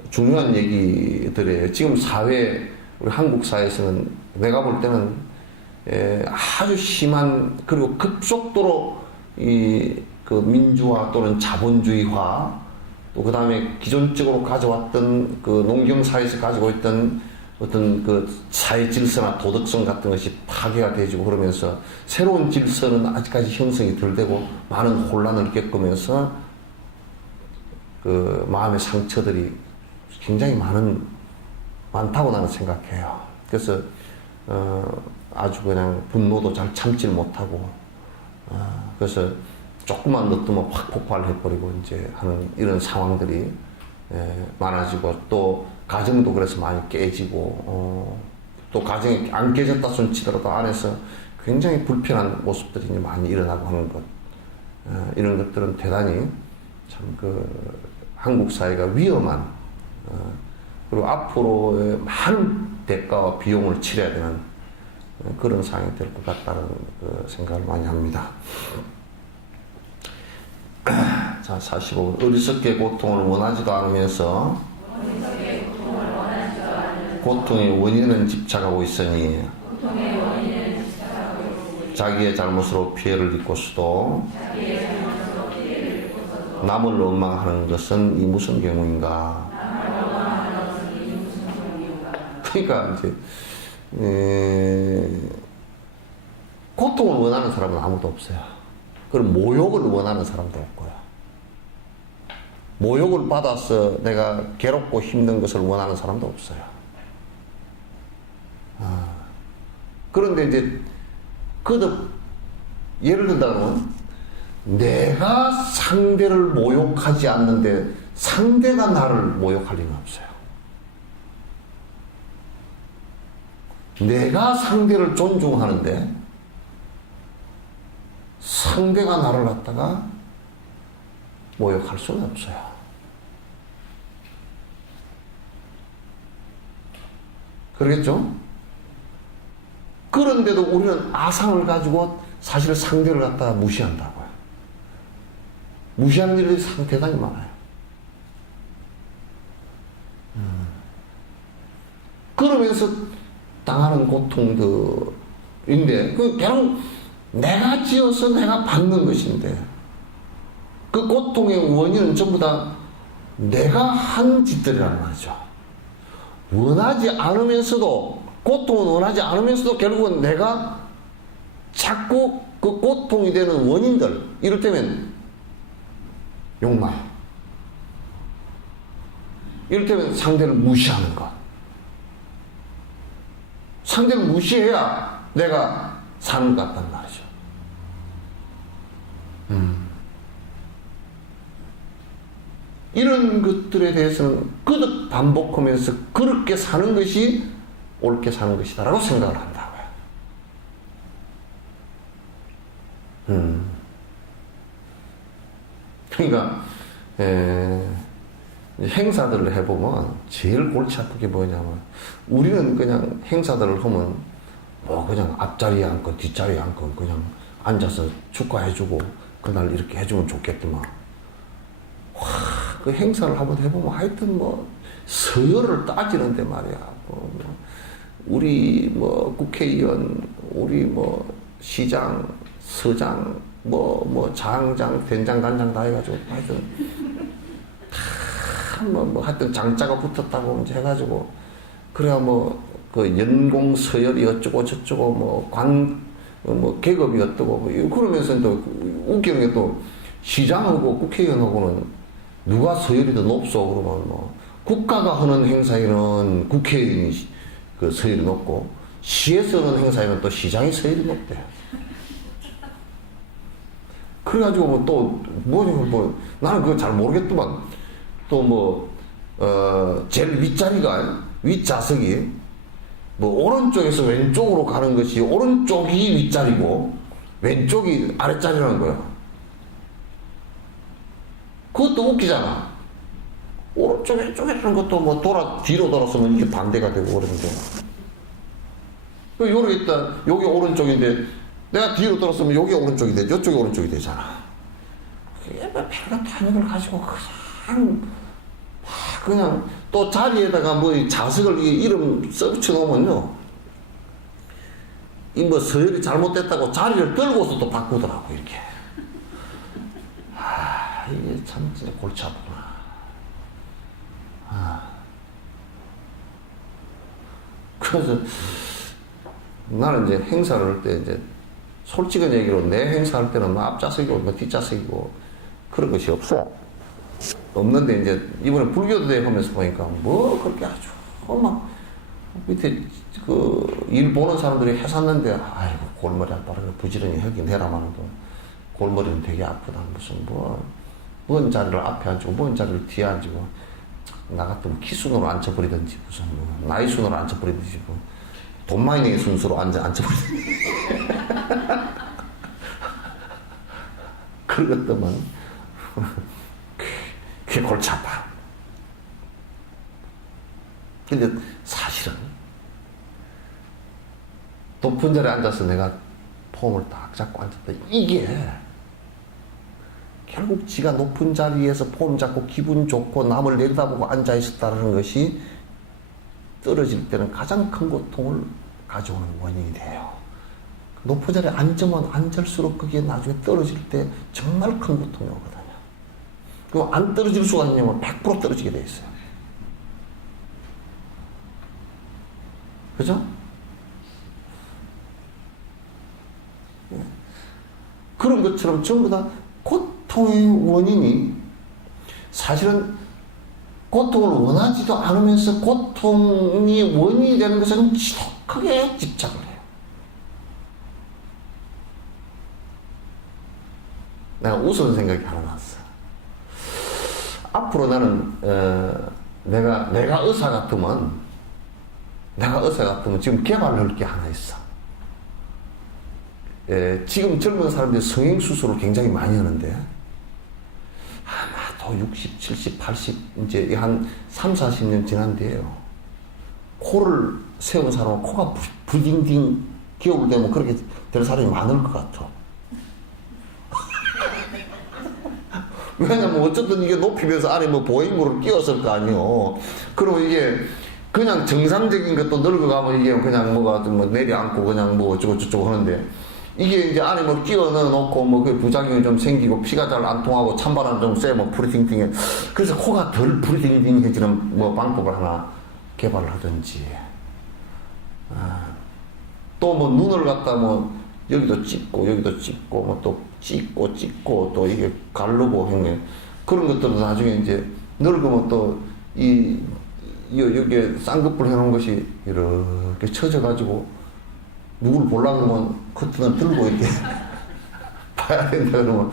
중요한 얘기들이에요. 지금 사회, 우리 한국 사회에서는 내가 볼 때는 아주 심한, 그리고 급속도로 민주화 또는 자본주의화, 또 그 다음에 기존적으로 가져왔던 농경사회에서 가지고 있던 어떤 사회 질서나 도덕성 같은 것이 파괴가 되지고 그러면서 새로운 질서는 아직까지 형성이 덜 되고 많은 혼란을 겪으면서 마음의 상처들이 굉장히 많다고 나는 생각해요. 그래서 아주 그냥 분노도 잘 참질 못하고 그래서 조금만 넣으면 확 폭발해버리고 이제 하는 이런 상황들이 많아지고, 또 가정도 그래서 많이 깨지고, 또 가정이 안 깨졌다 손치더라도 안에서 굉장히 불편한 모습들이 많이 일어나고 하는 것, 이런 것들은 대단히 참 한국 사회가 위험한, 그리고 앞으로의 많은 대가와 비용을 치러야 되는 그런 상황이 될 것 같다는 생각을 많이 합니다. 자, 45번. 어리석게 고통을 원하지도 않으면서 고통의 원인은 집착하고 있으니 자기의 잘못으로 피해를 입고서도 남을 원망하는 것은 이 무슨 경우인가. 그러니까 이제 고통을 원하는 사람은 아무도 없어요. 그럼 모욕을 원하는 사람도 없고요. 모욕을 받아서 내가 괴롭고 힘든 것을 원하는 사람도 없어요. 그런데 이제 거듭 예를 든다면 내가 상대를 모욕하지 않는데 상대가 나를 모욕할 리는 없어요. 내가 상대를 존중하는데 상대가 나를 갖다가 모욕할 수는 없어요. 그러겠죠? 그런데도 우리는 아상을 가지고 사실 상대를 갖다가 무시한다고요. 무시하는 일들이 대단히 많아요. 그러면서 당하는 고통들인데, 결국 내가 지어서 내가 받는 것인데, 그 고통의 원인은 전부 다 내가 한 짓들이란 말이죠. 원하지 않으면서도, 고통은 원하지 않으면서도 결국은 내가 자꾸 그 고통이 되는 원인들, 이를테면 욕망, 이를테면 상대를 무시하는 것. 상대를 무시해야 내가 사는 것 같단 말이죠. 이런 것들에 대해서는 거듭 반복하면서 그렇게 사는 것이 옳게 사는 것이다라고 생각을 한다고요. 그러니까 행사들을 해보면 제일 골치 아픈 게 뭐냐면, 우리는 그냥 행사들을 하면 뭐 그냥 앞자리에 앉고 뒷자리에 앉고 그냥 앉아서 축하해주고 그날 이렇게 해주면 좋겠더만, 그 행사를 한번 해보면 하여튼 뭐 서열을 따지는데 말이야. 우리 뭐 국회의원, 우리 뭐 시장, 서장, 뭐 장장, 된장, 간장 다 해가지고 하여튼 하여튼 장자가 붙었다고 이제 해가지고, 그래야 그 연공 서열이 어쩌고 저쩌고 계급이 어떠고 그러면서 또 웃기는 게, 또 시장하고 국회의원하고는 누가 서열이 더 높소 그러면 국가가 하는 행사에는 국회의원이 그 서열이 높고, 시에서 하는 행사에는 또 시장이 서열이 높대. 그래가지고 나는 그거 잘 모르겠더만, 또 제일 윗자리가, 윗좌석이 오른쪽에서 왼쪽으로 가는 것이, 오른쪽이 윗자리고 왼쪽이 아랫자리라는 거야. 그것도 웃기잖아. 오른쪽 왼쪽이라는 것도 뒤로 돌아서면 이게 반대가 되고 그러는데, 요렇게 일단 여기 오른쪽인데 내가 뒤로 돌아서면 여기 오른쪽이 돼, 저쪽이 오른쪽이 되잖아. 그게 별거 다른 걸 가지고 그냥 또 자리에다가 자석을 이름 써붙여 놓으면요, 서열이 잘못됐다고 자리를 떨고서 또 바꾸더라고, 이렇게. 이게 참 진짜 골치 아프구나. 그래서 나는 이제 행사를 할 때, 이제 솔직한 얘기로 내 행사할 때는 앞좌석이고 뒷좌석이고 그런 것이 없는데, 이제 이번에 불교대 하면서 보니까 그렇게 아주 밑에 일 보는 사람들이 해샀는데, 아이고 골머리 아파라 부지런히 하긴 해라마는도 골머리는 되게 아프다, 무슨 먼 자리를 앞에 앉고 먼 자리를 뒤에 앉고, 나 같으면 키순으로 앉혀버리든지 무슨 나이 순으로 앉혀버리든지 돈 많이 내기 순서로 앉혀버리든지 그런 것들만 그게 골치 아파. 근데 사실은 높은 자리에 앉아서 내가 폼을 딱 잡고 앉았다, 이게 결국 지가 높은 자리에서 폼 잡고 기분 좋고 남을 내려다보고 앉아 있었다는 것이 떨어질 때는 가장 큰 고통을 가져오는 원인이 돼요. 높은 자리에 앉으면 앉을수록 그게 나중에 떨어질 때 정말 큰 고통이 오거든요. 그럼 안 떨어질 수가 있냐면 100% 떨어지게 돼 있어요. 그죠? 그런 것처럼 전부 다 고통의 원인이, 사실은 고통을 원하지도 않으면서 고통이 원인이 되는 것은 지독하게 집착을 해요. 내가 우스운 생각이 하나 났어. 앞으로 나는 내가 의사 같으면 지금 개발할 게 하나 있어. 지금 젊은 사람들이 성형수술을 굉장히 많이 하는데, 아마도 60, 70, 80, 이제 한 3, 40년 지난 뒤에요, 코를 세운 사람은 코가 부딩딩 겨울 되면 그렇게 될 사람이 많을 것 같아. 왜냐면 어쨌든 이게 높이면서 안에 보행구를 끼웠을 거 아니에요. 그리고 이게 그냥 정상적인 것도 늙어가면 이게 그냥 내려앉고 그냥 어쩌고 저쩌고 하는데, 이게 이제 안에 끼워 넣어놓고 그 부작용이 좀 생기고 피가 잘 안 통하고 찬바람 좀 쐬 프리팅팅해. 그래서 코가 덜 프리팅팅해지는 방법을 하나 개발을 하든지, 또 눈을 갖다 여기도 찍고 여기도 찍고 또 찍고 또 이게 가르고 했네. 그런 것들은 나중에 이제 늙으면 또 여기에 쌍꺼풀 해놓은 것이 이렇게 쳐져가지고 누구를 보려고 하면 커튼을 들고 이렇게 봐야 된다 그러면,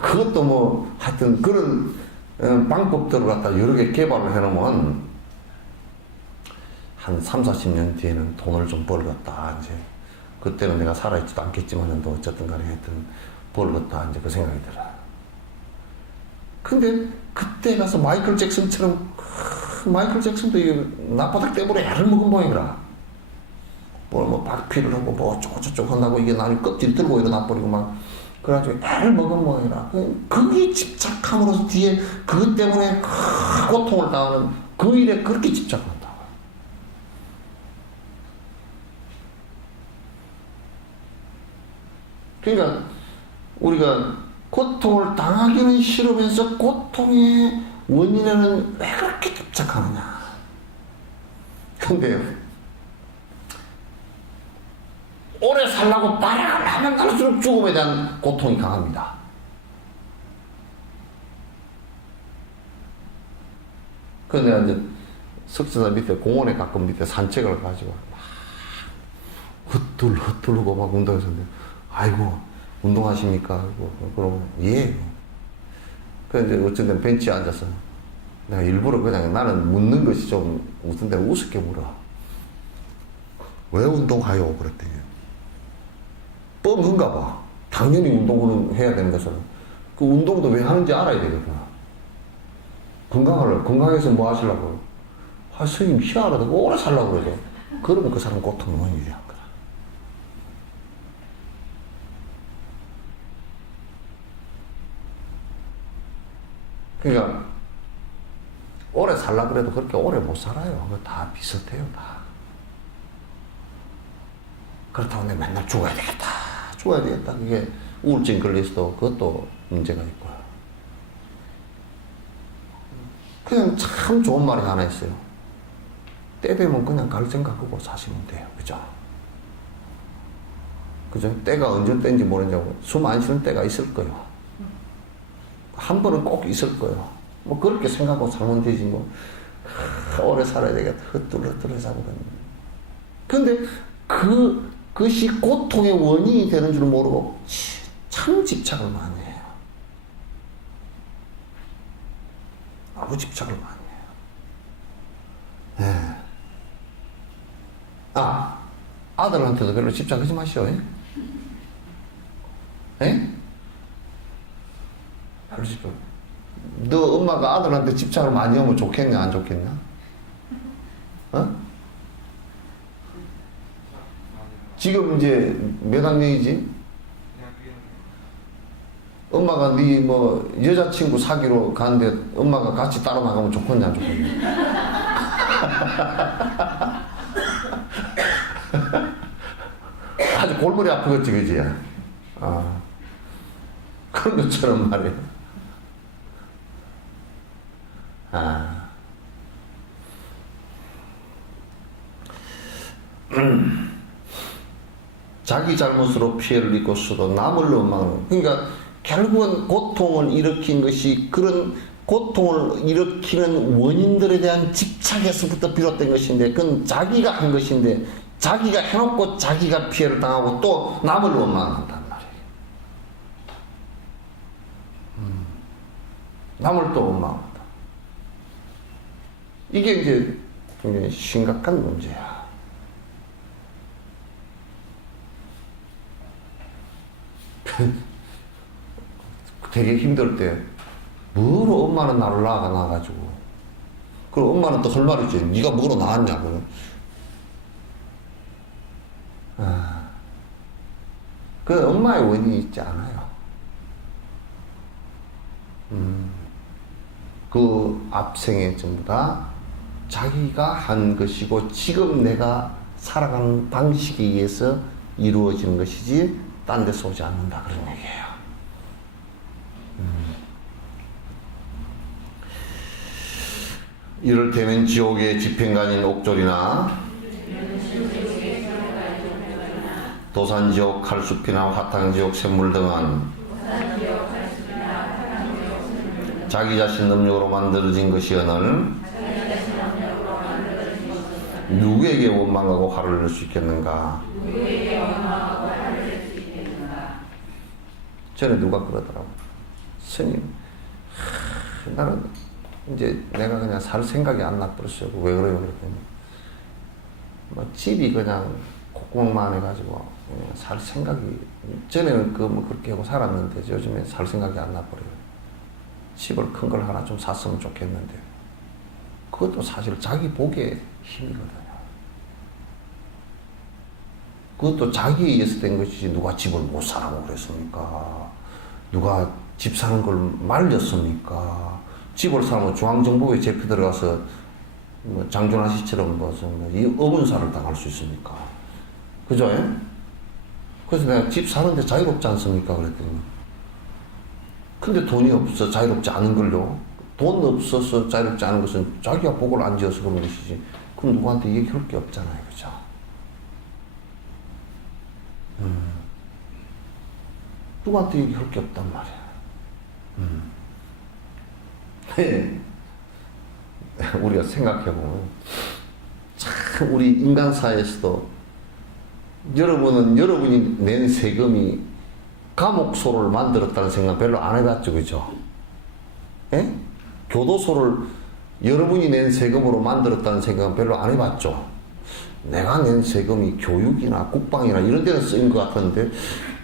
그것도 하여튼 그런 방법들을 갖다 여러 개 개발을 해놓으면 한 3, 40년 뒤에는 돈을 좀 벌겠다. 이제 그때는 내가 살아있지도 않겠지만은 어쨌든 간에 하여튼 벌겠다. 이제 그 생각이 들어요. 근데 그때 가서 마이클 잭슨처럼 마이클 잭슨도 이 나바닥 때문에 애를 먹은 모양이라 뭐 박피를 하고 뭐 어쩌고저쩌고 한다고 이게 나를 껍질 들고 일어나 버리고 막 그래가지고 애를 먹은 모양이라 거기에 집착함으로써 뒤에 그것 때문에 고통을 당하는 그 일에 그렇게 집착한다. 그러니까 우리가 고통을 당하기는 싫으면서 고통의 원인에는 왜 그렇게 집착하느냐. 근데요, 오래 살라고 발악을 하면 갈수록 죽음에 대한 고통이 강합니다. 그래서 내가 이제 석천사 밑에 공원에 가끔 밑에 산책을 가지고 막 헛둘르고 막 운동했었는데, 아이고 운동하십니까? 그러면 예. 그래서 이제 어쩐 때는 벤치에 앉아서 내가 일부러 그냥 나는 묻는 것이 좀 어떤 때는 우습게 물어. 왜 운동하요? 그랬더니 뻥인가 봐. 당연히 운동을 해야 되는 것은 그 운동도 왜 하는지 알아야 되거든. 건강해서 뭐 하시려고? 아, 스님 희한하다. 오래 살라고 그러죠. 그러면 그 사람 고통이 원인이 한 거다. 그러니까 오래 살라 그래도 그렇게 오래 못 살아요. 그거 다 비슷해요, 다. 그렇다고 내가 맨날 죽어야 되겠다. 그게 우울증 걸려서도 그것도 문제가 있고요. 그냥 참 좋은 말이 하나 있어요. 때 되면 그냥 갈 생각하고 사시면 돼요. 그죠? 그죠? 때가 언제 때인지 모르냐고. 숨 안 쉬는 때가 있을 거예요. 한 번은 꼭 있을 거예요. 뭐 그렇게 생각하고 살면 되지 뭐. 오래 살아야 되겠다. 헛둘러 살거든. 근데 그것이 고통의 원인이 되는 줄 모르고 참 집착을 많이 해요. 아무 집착을 많이 해요. 네. 아들한테도 별로 집착하지 마시오. 예? 별로 집착. 너 엄마가 아들한테 집착을 많이 하면 좋겠냐, 안 좋겠냐? 어? 지금 이제 몇 학년이지? 엄마가 네 뭐 여자친구 사귀러 가는데 엄마가 같이 따라 나가면 좋겠냐, 안 좋겠냐? 아주 골머리 아프겠지, 그지? 그런 것처럼 말이에요. 자기 잘못으로 피해를 입고서도 남을 원망하는. 그러니까 결국은 고통을 일으킨 것이 그런 고통을 일으키는 원인들에 대한 집착에서부터 비롯된 것인데, 그건 자기가 한 것인데, 자기가 해놓고 자기가 피해를 당하고 또 남을 원망한단 말이에요. 남을 또 원망한다. 이게 이제 굉장히 심각한 문제야. 되게 힘들 때 뭐로 엄마는 나를 낳아가지고, 그리고 엄마는 또 할 말이지. 네가 뭐로 낳았냐고. 그 엄마의 원인이 있지 않아요. 그 앞생에 전부 다 자기가 한 것이고 지금 내가 살아가는 방식에 의해서 이루어지는 것이지 딴 데서 오지 않는다, 그런 얘기예요. 이를테면 지옥의 집행관인 옥졸이나 도산지옥 칼숲이나 화탕지옥 샘물 등은 자기 자신 능력으로 만들어진 것이거늘 누구에게 원망하고 화를 낼 수 있겠는가? 전에 누가 그러더라고. 스님, 나는 이제 내가 그냥 살 생각이 안 나버렸어요. 왜 그래요? 그랬더니 뭐 집이 그냥 콧구멍만 해가지고 살 생각이, 전에는 뭐 그렇게 하고 살았는데 요즘에 살 생각이 안 나버려요. 집을 큰 걸 하나 좀 샀으면 좋겠는데 그것도 사실 자기 복의 힘이거든요. 그것도 자기에 의해서 된 것이지 누가 집을 못 사라고 그랬습니까? 누가 집 사는 걸 말렸습니까? 집을 사면 중앙정부에 잡혀 들어가서 뭐 장준하 씨처럼 이 어분사를 당할 수 있습니까? 그죠? 그래서 내가 집 사는데 자유롭지 않습니까? 그랬더니 근데 돈이 없어 자유롭지 않은 걸요. 돈 없어서 자유롭지 않은 것은 자기가 복을 안 지어서 그런 것이지. 그럼 누구한테 얘기할 게 없잖아요. 그죠? 누구한테 얘기할 게 없단 말이야. 네. 우리가 생각해보면 참 우리 인간사에서도 여러분은 여러분이 낸 세금이 감옥소를 만들었다는 생각 별로 안 해봤죠. 그죠? 예? 교도소를 여러분이 낸 세금으로 만들었다는 생각은 별로 안 해봤죠. 내가 낸 세금이 교육이나 국방이나 이런 데는 쓰인 것 같은데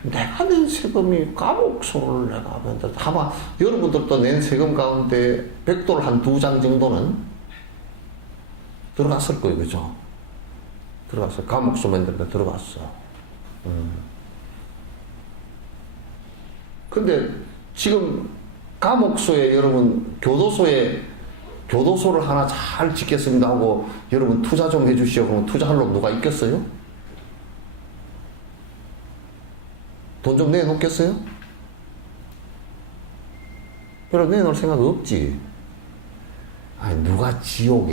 내가 낸 세금이 감옥소를 내가 만들었다. 아마 여러분들도 낸 세금 가운데 100돌 한 2장 정도는 들어갔을 거예요. 그죠? 들어갔어. 감옥소 만들다 들어갔어. 근데 지금 감옥소에 여러분 교도소를 하나 잘 짓겠습니다 하고 여러분 투자 좀 해주시오. 그러면 투자할 놈 누가 있겠어요? 돈 좀 내놓겠어요? 별로 내놓을 생각 없지. 아니 누가 지옥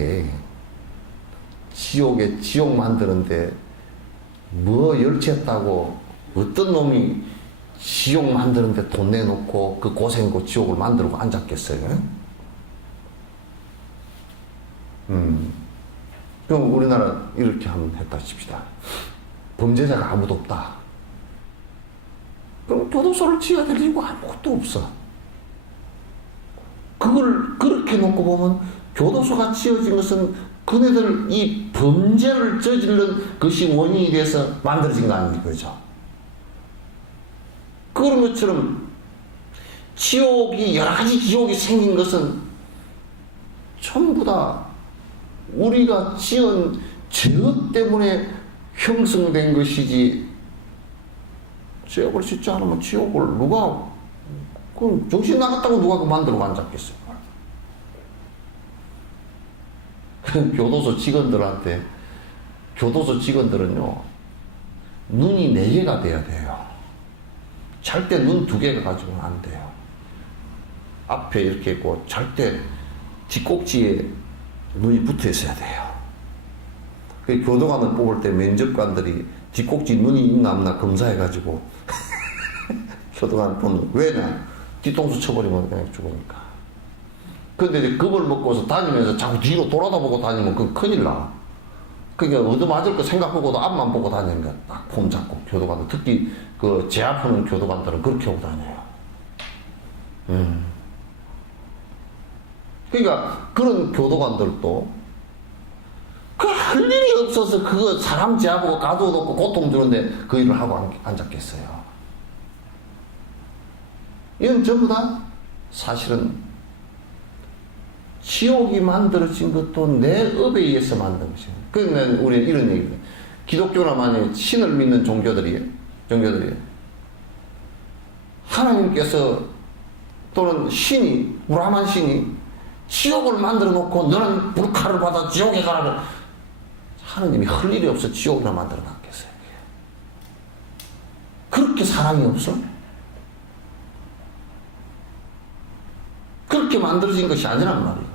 만드는데 뭐 열치했다고 어떤 놈이 지옥 만드는데 돈 내놓고 그 고생고 지옥을 만들고 앉았겠어요? 그럼 우리나라 이렇게 한번 했다 칩시다. 범죄자가 아무도 없다. 그럼 교도소를 지어야 될 이유가 아무것도 없어. 그걸 그렇게 놓고 보면 교도소가 지어진 것은 그네들 이 범죄를 저지른 것이 원인이 돼서 만들어진 거 아닙니까? 그죠? 그런 것처럼 여러 가지 지옥이 생긴 것은 전부 다 우리가 지은 죄 때문에 형성된 것이지, 죄악을 짓지 않으면 지옥을 그럼 정신 나갔다고 누가 만들어 앉았겠어요? 교도소 직원들은요, 눈이 4개가 돼야 돼요. 잘 때 눈 2개가 가지고는 안 돼요. 앞에 이렇게 있고, 잘 때 뒷꼭지에 눈이 붙어 있어야 돼요. 그 교도관을 뽑을 때 면접관들이 뒷꼭지 눈이 있나 없나 검사해가지고, 교도관 보면, 왜냐? 뒤통수 쳐버리면 그냥 죽으니까. 근데 이제 겁을 먹고서 다니면서 자꾸 뒤로 돌아다보고 다니면 그건 큰일 나. 그러니까 얻어맞을 거 생각하고도 앞만 보고 다니는 거야. 딱 폼 잡고, 교도관들. 특히 그 제압하는 교도관들은 그렇게 하고 다녀요. 그러니까 그런 교도관들도 할 일이 없어서 그거 사람 제압하고 가둬놓고 고통 주는데 그 일을 하고 앉았겠어요. 이건 전부 다 사실은 지옥이 만들어진 것도 내 업에 의해서 만든 것이에요. 그러면 우리는 이런 얘기예요. 기독교나 만약 신을 믿는 종교들이에요. 하나님께서 또는 브라만 신이 지옥을 만들어 놓고 너는 불칼을 받아 지옥에 가라고, 하나님이 할 일이 없어 지옥이나 만들어 놨겠어요. 그렇게 사랑이 없어? 그렇게 만들어진 것이 아니란 말이에요.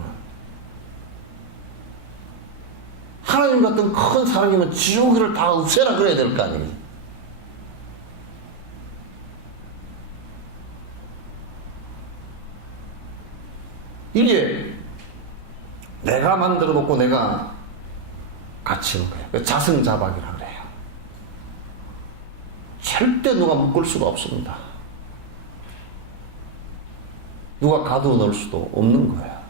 하나님 같은 큰 사랑이면 지옥을 다 없애라 그래야 될 거 아니에요. 이게 내가 만들어 놓고 내가 갇히는 거예요. 자승자박이라고 그래요. 절대 누가 묶을 수가 없습니다. 누가 가두어 놓을 수도 없는 거예요.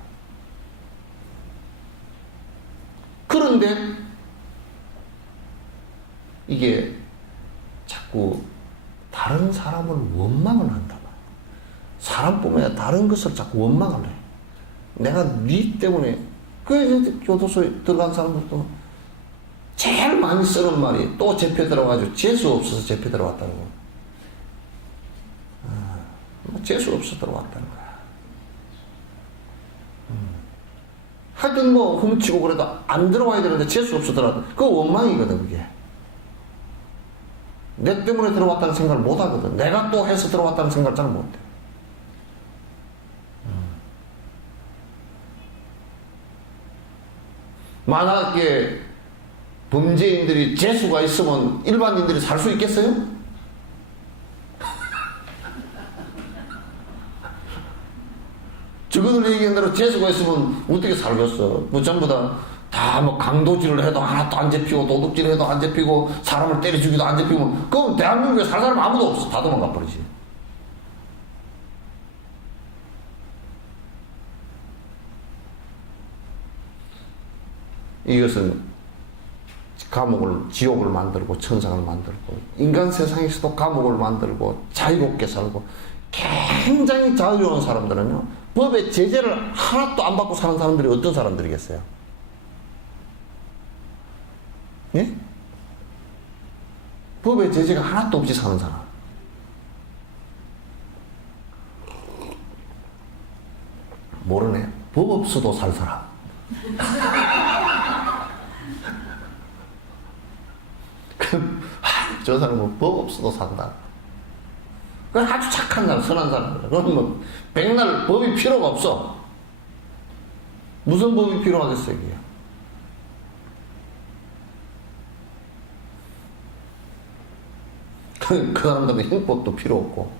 그런데 이게 자꾸 다른 사람을 원망을 한다. 사람뿐만 아니라 다른 것을 자꾸 원망을 해. 내가 네 때문에, 그 교도소에 들어간 사람들도 제일 많이 쓰는 말이 또 재패 들어가지고 재수 없어서 재패 들어왔다는 거. 재수 없어서 들어왔다는 거야. 하여튼 뭐 훔치고 그래도 안 들어와야 되는데 재수 없어 들어왔다. 그거 원망이거든, 그게. 내 때문에 들어왔다는 생각을 못 하거든. 내가 또 해서 들어왔다는 생각을 잘 못 해. 만약에 범죄인들이 재수가 있으면 일반인들이 살 수 있겠어요? 저거들 얘기한 대로 재수가 있으면 어떻게 살겠어? 뭐 전부 다 뭐 강도질을 해도 하나도 안 잡히고 도둑질을 해도 안 잡히고 사람을 때려 죽이도 안 잡히고, 그럼 대한민국에 살 사람 아무도 없어. 다 도망가 버리지. 이것은 감옥을, 지옥을 만들고 천상을 만들고, 인간 세상에서도 감옥을 만들고 자유롭게 살고, 굉장히 자유로운 사람들은요, 법의 제재를 하나도 안 받고 사는 사람들이 어떤 사람들이겠어요? 예? 법의 제재가 하나도 없이 사는 사람. 모르네. 법 없어도 살 사람. 저 사람은 법 없어도 산다. 그건 아주 착한 사람, 선한 사람이다. 그건 뭐 백날 법이 필요가 없어. 무슨 법이 필요하겠어요, 이게. 그 사람들은 형법도 필요 없고,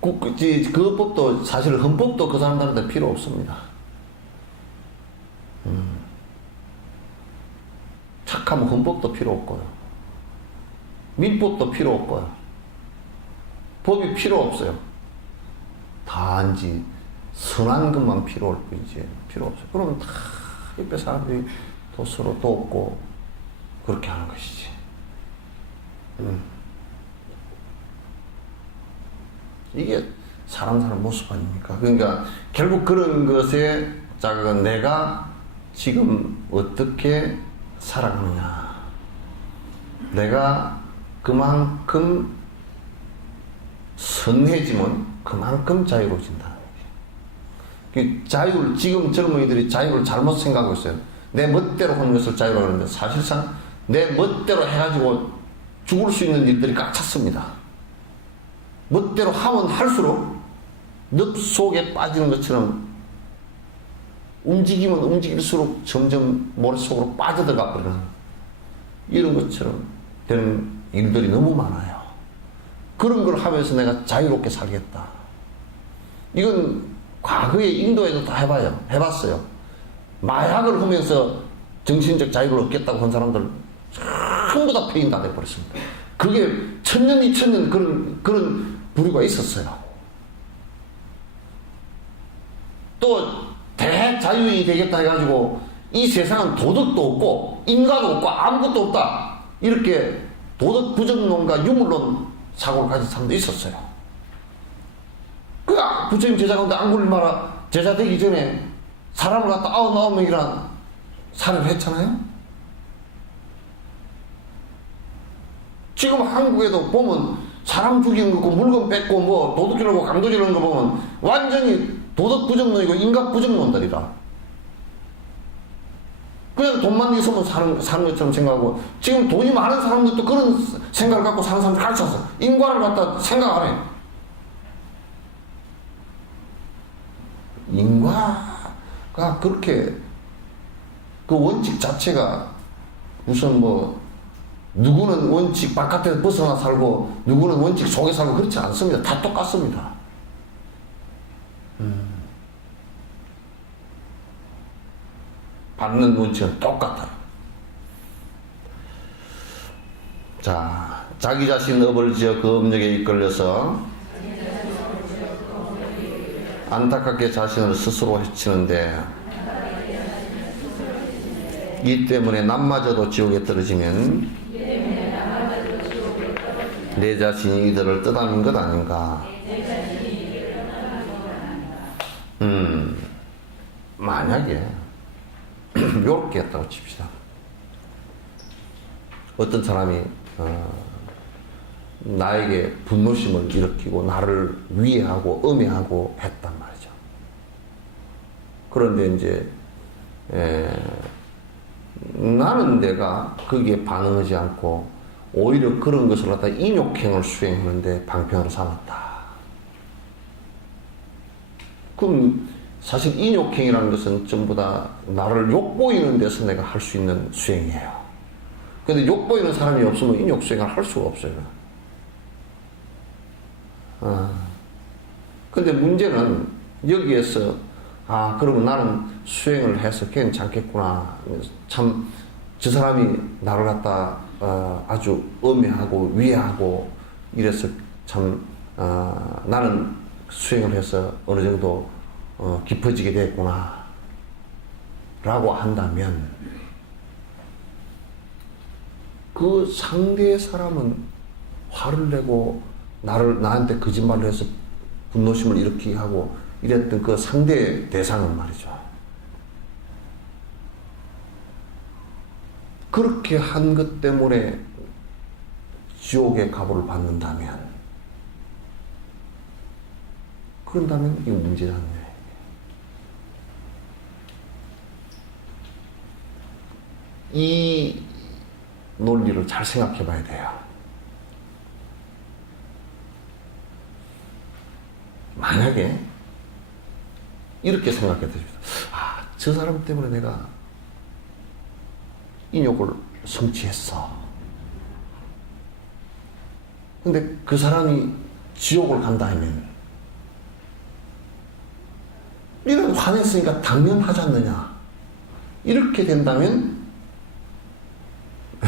그 법도 사실 헌법도 그 사람들한테 필요 없습니다. 착하면 헌법도 필요 없고요. 민법도 필요 없고요. 법이 필요 없어요. 단지 선한 것만 필요할 뿐이지 필요 없어요. 그러면 다 옆에 사람들이 또 서로 돕고 그렇게 하는 것이지. 이게 사람 사는 모습 아닙니까? 그러니까 결국 그런 것에 작은 내가 지금 어떻게 살아가느냐. 내가 그만큼 선해지면 그만큼 자유로워진다. 자유를, 지금 젊은이들이 자유를 잘못 생각하고 있어요. 내 멋대로 하는 것을 자유라고 하는데, 사실상 내 멋대로 해가지고 죽을 수 있는 일들이 꽉 찼습니다. 멋대로 하면 할수록 늪 속에 빠지는 것처럼 움직이면 움직일수록 점점 머릿속으로 빠져들어가 버리는 이런 것처럼 되는 일들이 너무 많아요. 그런 걸 하면서 내가 자유롭게 살겠다. 이건 과거에 인도에도 다 해봤어요. 마약을 하면서 정신적 자유를 얻겠다고 한 사람들 전부 다 폐인 다 돼버렸습니다. 그게 1000년, 2000년 그런 부류가 있었어요. 또 대자유인이 되겠다 해가지고 이 세상은 도덕도 없고 인과도 없고 아무것도 없다. 이렇게 도덕 부정론과 유물론 사고를 가진 사람도 있었어요. 그 부처님 제자 가운데 앙굴리마라 제자 되기 전에 사람을 갖다 99명이나 살해를 했잖아요. 지금 한국에도 보면 사람 죽이는 거, 물건 뺏고 뭐 도둑질하고 강도질하는 거 보면 완전히 도덕 부정론이고 인간 부정론들이라. 그냥 돈만 있으면 사는 것처럼 생각하고, 지금 돈이 많은 사람들도 그런 생각을 갖고 사는 사람들 가르쳤어. 인과를 갖다 생각 안 해. 인과가 그렇게 그 원칙 자체가 우선 뭐 누구는 원칙 바깥에서 벗어나 살고 누구는 원칙 속에 살고 그렇지 않습니다. 다 똑같습니다. 받는 원칙은 똑같아요. 자, 자기 자신 업을 지어 그 업력에 이끌려서 안타깝게 자신을 스스로 해치는데, 이 때문에 남마저도 지옥에 떨어지면 내 자신이 이들을 떠담은 것 아닌가. 만약에 요렇게 했다고 칩시다. 어떤 사람이 나에게 분노심을 일으키고 나를 위해하고 음해하고 했단 말이죠. 그런데 이제 나는 내가 거기에 반응하지 않고 오히려 그런 것을 갖다 인욕행을 수행하는데 방편으로 삼았다. 그럼 사실 인욕행이라는 것은 전부 다 나를 욕보이는 데서 내가 할 수 있는 수행이에요. 근데 욕보이는 사람이 없으면 인욕 수행을 할 수가 없어요. 근데 문제는 여기에서 그러면 나는 수행을 해서 괜찮겠구나. 참 저 사람이 나를 갖다 아주 음해하고 위해하고 이래서 참 나는 수행을 해서 어느 정도 깊어지게 됐구나 라고 한다면 그 상대의 사람은 화를 내고 나한테 거짓말을 해서 분노심을 일으키게 하고 이랬던 그 상대의 대상은 말이죠. 그렇게 한 것 때문에 지옥의 가보를 받는다면, 그런다면 이게 문제라는 거예요. 이 논리를 잘 생각해 봐야 돼요. 만약에 이렇게 생각해 드립니다. 저 사람 때문에 내가 인욕을 성취했어. 근데 그 사람이 지옥을 간다 하면 이런 화냈으니까 당연하지 않느냐. 이렇게 된다면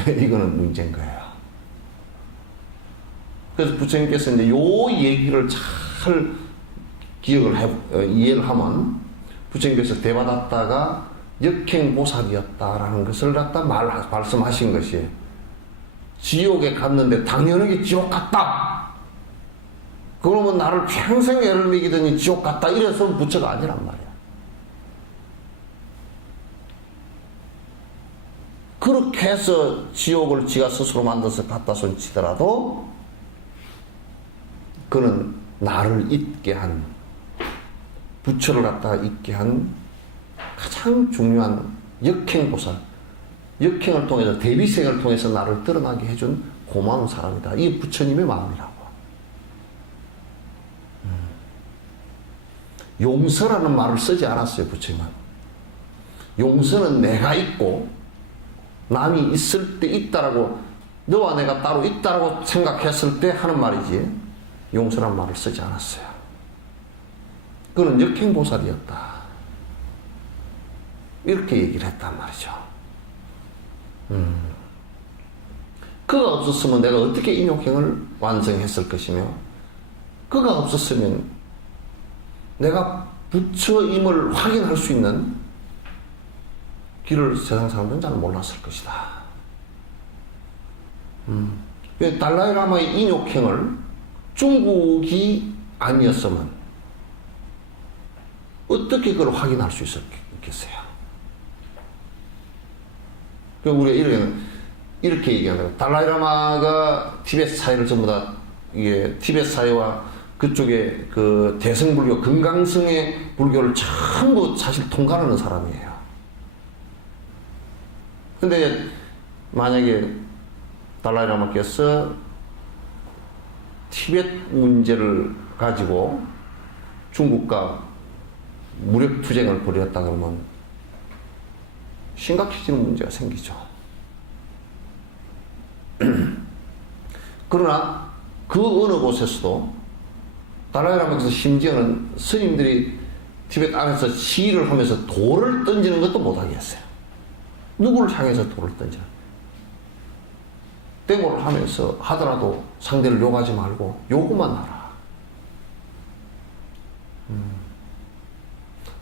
이거는 문제인 거예요. 그래서 부처님께서 이제 요 얘기를 잘 이해를 하면 부처님께서 대받았다가 역행보살이었다라는 것을 갖다 말씀하신 것이 지옥에 갔는데 당연하게 지옥 갔다. 그러면 나를 평생 애를 먹이더니 지옥 갔다. 이래서 부처가 아니란 말이야. 그렇게 해서 지옥을 지가 스스로 만들어서 갖다 손 치더라도 그는 나를 잊게 한, 부처를 갖다가 잊게 한 가장 중요한 역행보살, 역행을 통해서 대비생을 통해서 나를 드러나게 해준 고마운 사람이다. 이게 부처님의 마음이라고. 용서라는 말을 쓰지 않았어요, 부처님은. 용서는 내가 있고 남이 있을 때 있다라고, 너와 내가 따로 있다라고 생각했을 때 하는 말이지, 용서라는 말을 쓰지 않았어요. 그는 역행보살이었다. 이렇게 얘기를 했단 말이죠. 그가 없었으면 내가 어떻게 인욕행을 완성했을 것이며, 그가 없었으면 내가 부처임을 확인할 수 있는 길을 세상 사람들은 잘 몰랐을 것이다. 달라이라마의 인욕행을 중국이 아니었으면 어떻게 그걸 확인할 수 있겠어요? 우리가 이렇게 얘기하는, 달라이라마가 티베트 사회를 전부 다, 이게 티베트 사회와 그쪽에 그 대승불교, 금강성의 불교를 전부 사실 통과하는 사람이에요. 근데 만약에 달라이라마께서 티베트 문제를 가지고 중국과 무력투쟁을 벌였다 그러면 심각해지는 문제가 생기죠. 그러나 그 어느 곳에서도 달라이라마께서 심지어는 스님들이 티베트 안에서 시위를 하면서 돌을 던지는 것도 못하게 했어요. 누구를 향해서 돌을 던지나? 데모를 하면서 하더라도 상대를 욕하지 말고 요구만 하라.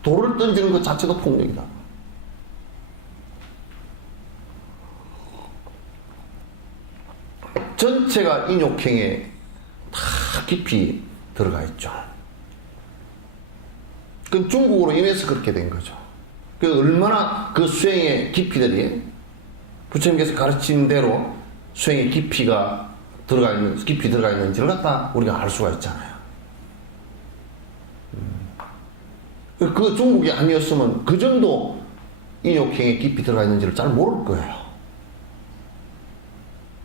돌을 던지는 것 자체가 폭력이다. 전체가 인욕행에 다 깊이 들어가 있죠. 그 중국으로 인해서 그렇게 된 거죠. 그 얼마나 그 수행의 깊이들이 부처님께서 가르친 대로 수행의 깊이 들어가 있는지를 갖다 우리가 알 수가 있잖아요. 그 중국이 아니었으면 그 정도 인욕행에 깊이 들어가 있는지를 잘 모를 거예요.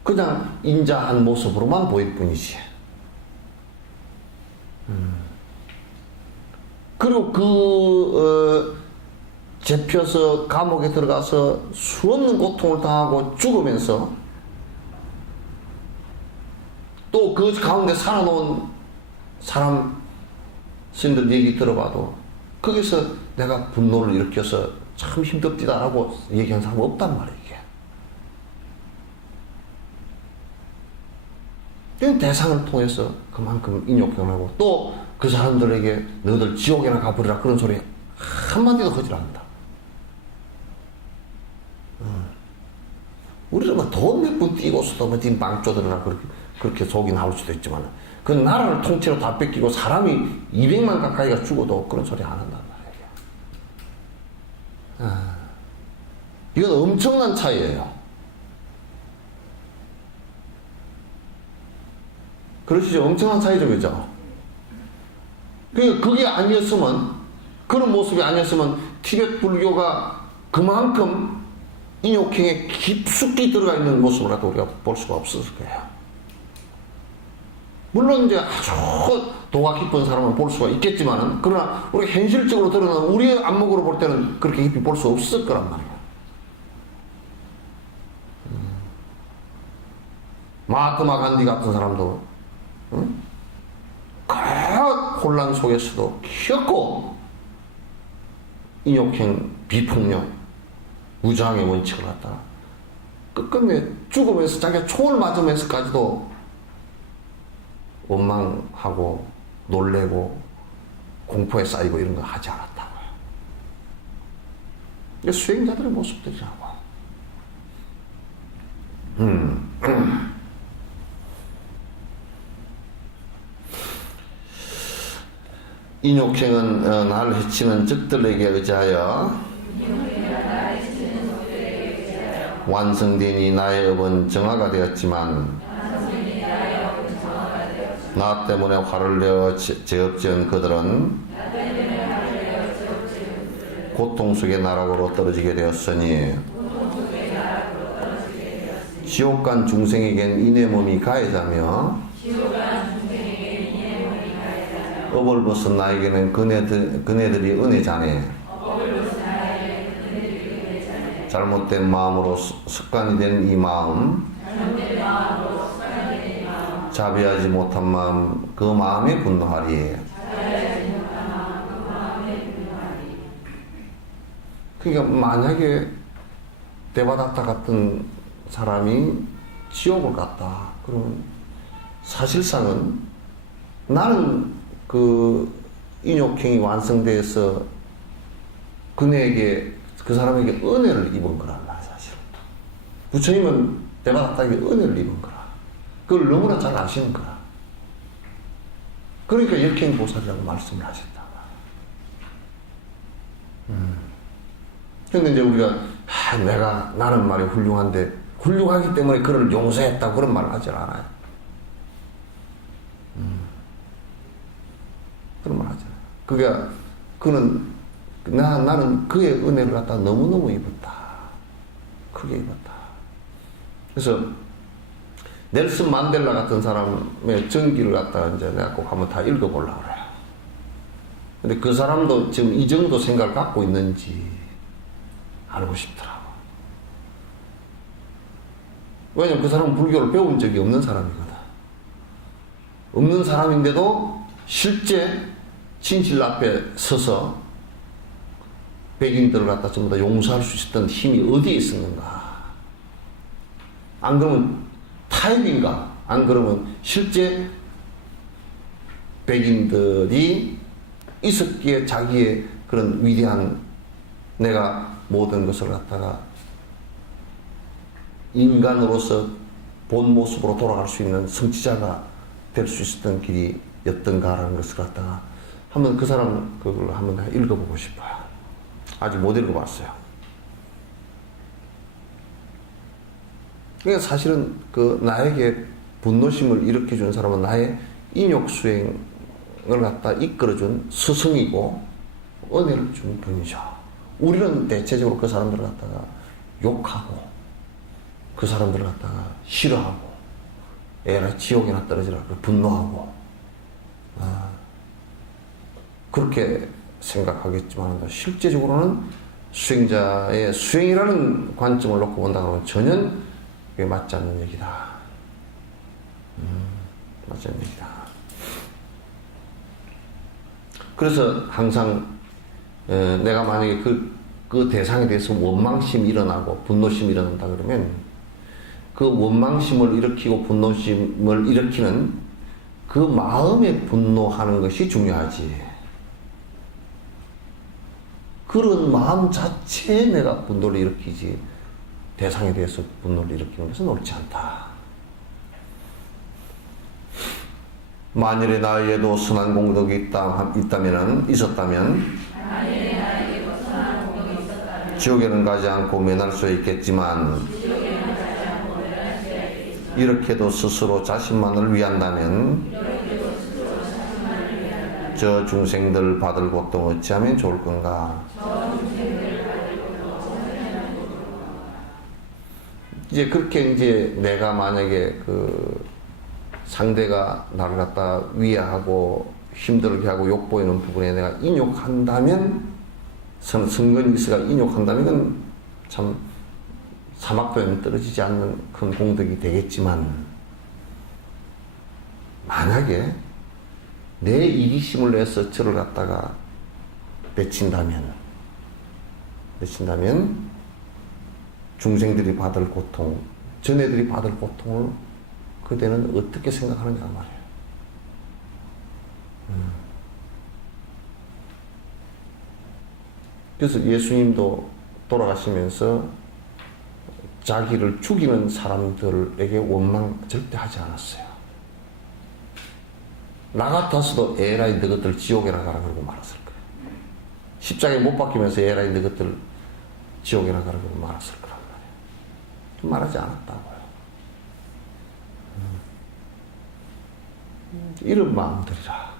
그냥 인자한 모습으로만 보일 뿐이지. 그리고 잡혀서 감옥에 들어가서 수없는 고통을 당하고 죽으면서 또 그 가운데 살아놓은 사람 신들 얘기 들어봐도 거기서 내가 분노를 일으켜서 참 힘듭디다라고 얘기한 사람 없단 말이에요. 이게 대상을 통해서 그만큼 인욕경하고 또 그 사람들에게 너희들 지옥에나 가버리라 그런 소리 한마디도 하지 않는다. 우리는 뭐 돈 몇 푼 띄고서도 뭐 딘빵 쪼들으라 그렇게 속이 나올 수도 있지만 그 나라를 통째로 다 뺏기고 사람이 200만 가까이가 죽어도 그런 소리 안 한단 말이에요. 이건 엄청난 차이예요. 그러시죠? 엄청난 차이죠, 그죠? 그게 아니었으면, 그런 모습이 아니었으면 티베트 불교가 그만큼 인욕행에 깊숙이 들어가 있는 모습을 우리가 볼 수가 없었을 거예요. 물론 이제 아주 도가 깊은 사람은 볼 수가 있겠지만은, 그러나 우리가 현실적으로 드러나는 우리의 안목으로 볼 때는 그렇게 깊이 볼 수 없을 거란 말이에요. 마하트마 간디 같은 사람도, 그 혼란 속에서도 키웠고, 인욕행, 비폭력, 무장의 원칙을 갖다가 끝끝내 죽으면서 자기가 총을 맞으면서까지도 원망하고 놀래고 공포에 쌓이고 이런 거 하지 않았다고요. 이게 수행자들의 모습들이라고. 인욕행은 나를 해치는 적들에게 의지하여 완성되니 나의 업은 정화가 되었지만 나 때문에 화를 내어 죄업지은 그들은 고통 속의 나락으로 떨어지게 되었으니 지옥 간 중생에겐 이내 몸이 가해자며 업을 벗은 나에게는 그네들이 은혜자네. 잘못된 마음으로 습관이 된 이 마음, 자비하지 못한 마음, 그 마음에 분노하리. 그러니까 만약에 데바다타 같은 사람이 지옥을 갔다. 그러면 사실상은 나는 그 인욕행이 완성돼서 그네에게 그 사람에게 은혜를 입은 거란 말이야, 사실. 부처님은 데바다타에게 은혜를 입은 거라. 그걸 너무나 잘 아시는 거라. 그러니까 역행 보살이라고 말씀을 하셨다. 근데 이제 우리가 나는 말이 훌륭한데 훌륭하기 때문에 그를 용서했다 그런 말을 하지 않아요. 그런 말 하잖아요. 나는 그의 은혜를 갖다 너무너무 입었다. 크게 입었다. 그래서 넬슨 만델라 같은 사람의 전기를 갖다 이제 내가 꼭 한번 다 읽어보려고 그래요. 근데 그 사람도 지금 이 정도 생각을 갖고 있는지 알고 싶더라고. 왜냐면 그 사람은 불교를 배운 적이 없는 사람이거든. 없는 사람인데도 실제 진실 앞에 서서 백인들을 갖다 전부 다 용서할 수 있었던 힘이 어디에 있었는가? 안 그러면 타협인가? 안 그러면 실제 백인들이 있었기에 자기의 그런 위대한 내가 모든 것을 갖다가 인간으로서 본 모습으로 돌아갈 수 있는 성취자가 될 수 있었던 길이었던가라는 것을 갖다가 한번 그 사람 그걸 한번 읽어보고 싶어요. 아직 못 읽어봤어요. 그러니까 사실은 그 나에게 분노심을 일으켜준 사람은 나의 인욕 수행을 갖다 이끌어준 스승이고 은혜를 준 분이죠. 우리는 대체적으로 그 사람들을 갖다가 욕하고 그 사람들을 갖다가 싫어하고 에라 지옥이나 떨어지라 분노하고 그렇게 생각하겠지만 실제적으로는 수행자의 수행이라는 관점을 놓고 본다 그러면 전혀 그게 맞지 않는 얘기다. 맞지 않는 얘기다. 그래서 항상 내가 만약에 그 대상에 대해서 원망심이 일어나고 분노심이 일어난다 그러면 그 원망심을 일으키고 분노심을 일으키는 그 마음에 분노하는 것이 중요하지. 그런 마음 자체에 내가 분노를 일으키지 대상에 대해서 분노를 일으키는 것은 옳지 않다. 만일에 나에게도 선한 공덕이 있었다면 지옥에는 가지 않고 면할 수 있겠지만 이렇게도 스스로 자신만을 위한다면 저 중생들 받을 고통 어찌하면 좋을 건가? 이제 그렇게 이제 내가 만약에 그 상대가 나를 갖다 위해하고 힘들게 하고 욕보이는 부분에 내가 인욕한다면 성근이스가 인욕한다면 참 사막도에는 떨어지지 않는 큰 공덕이 되겠지만 만약에 내 이기심을 내서 저를 갖다가 내친다면 중생들이 받을 고통, 전애들이 받을 고통을 그대는 어떻게 생각하느냐 말이에요. 그래서 예수님도 돌아가시면서 자기를 죽이는 사람들에게 원망 절대 하지 않았어요. 나 같았어도 에라이 너희들 지옥에나 가라 그러고 말았을 거예요. 십자가에 못 박히면서 에라이 너희들 지옥에나 가라 그러고 말았을 거란 말이에요. 말하지 않았다고요. 이런 마음들이라.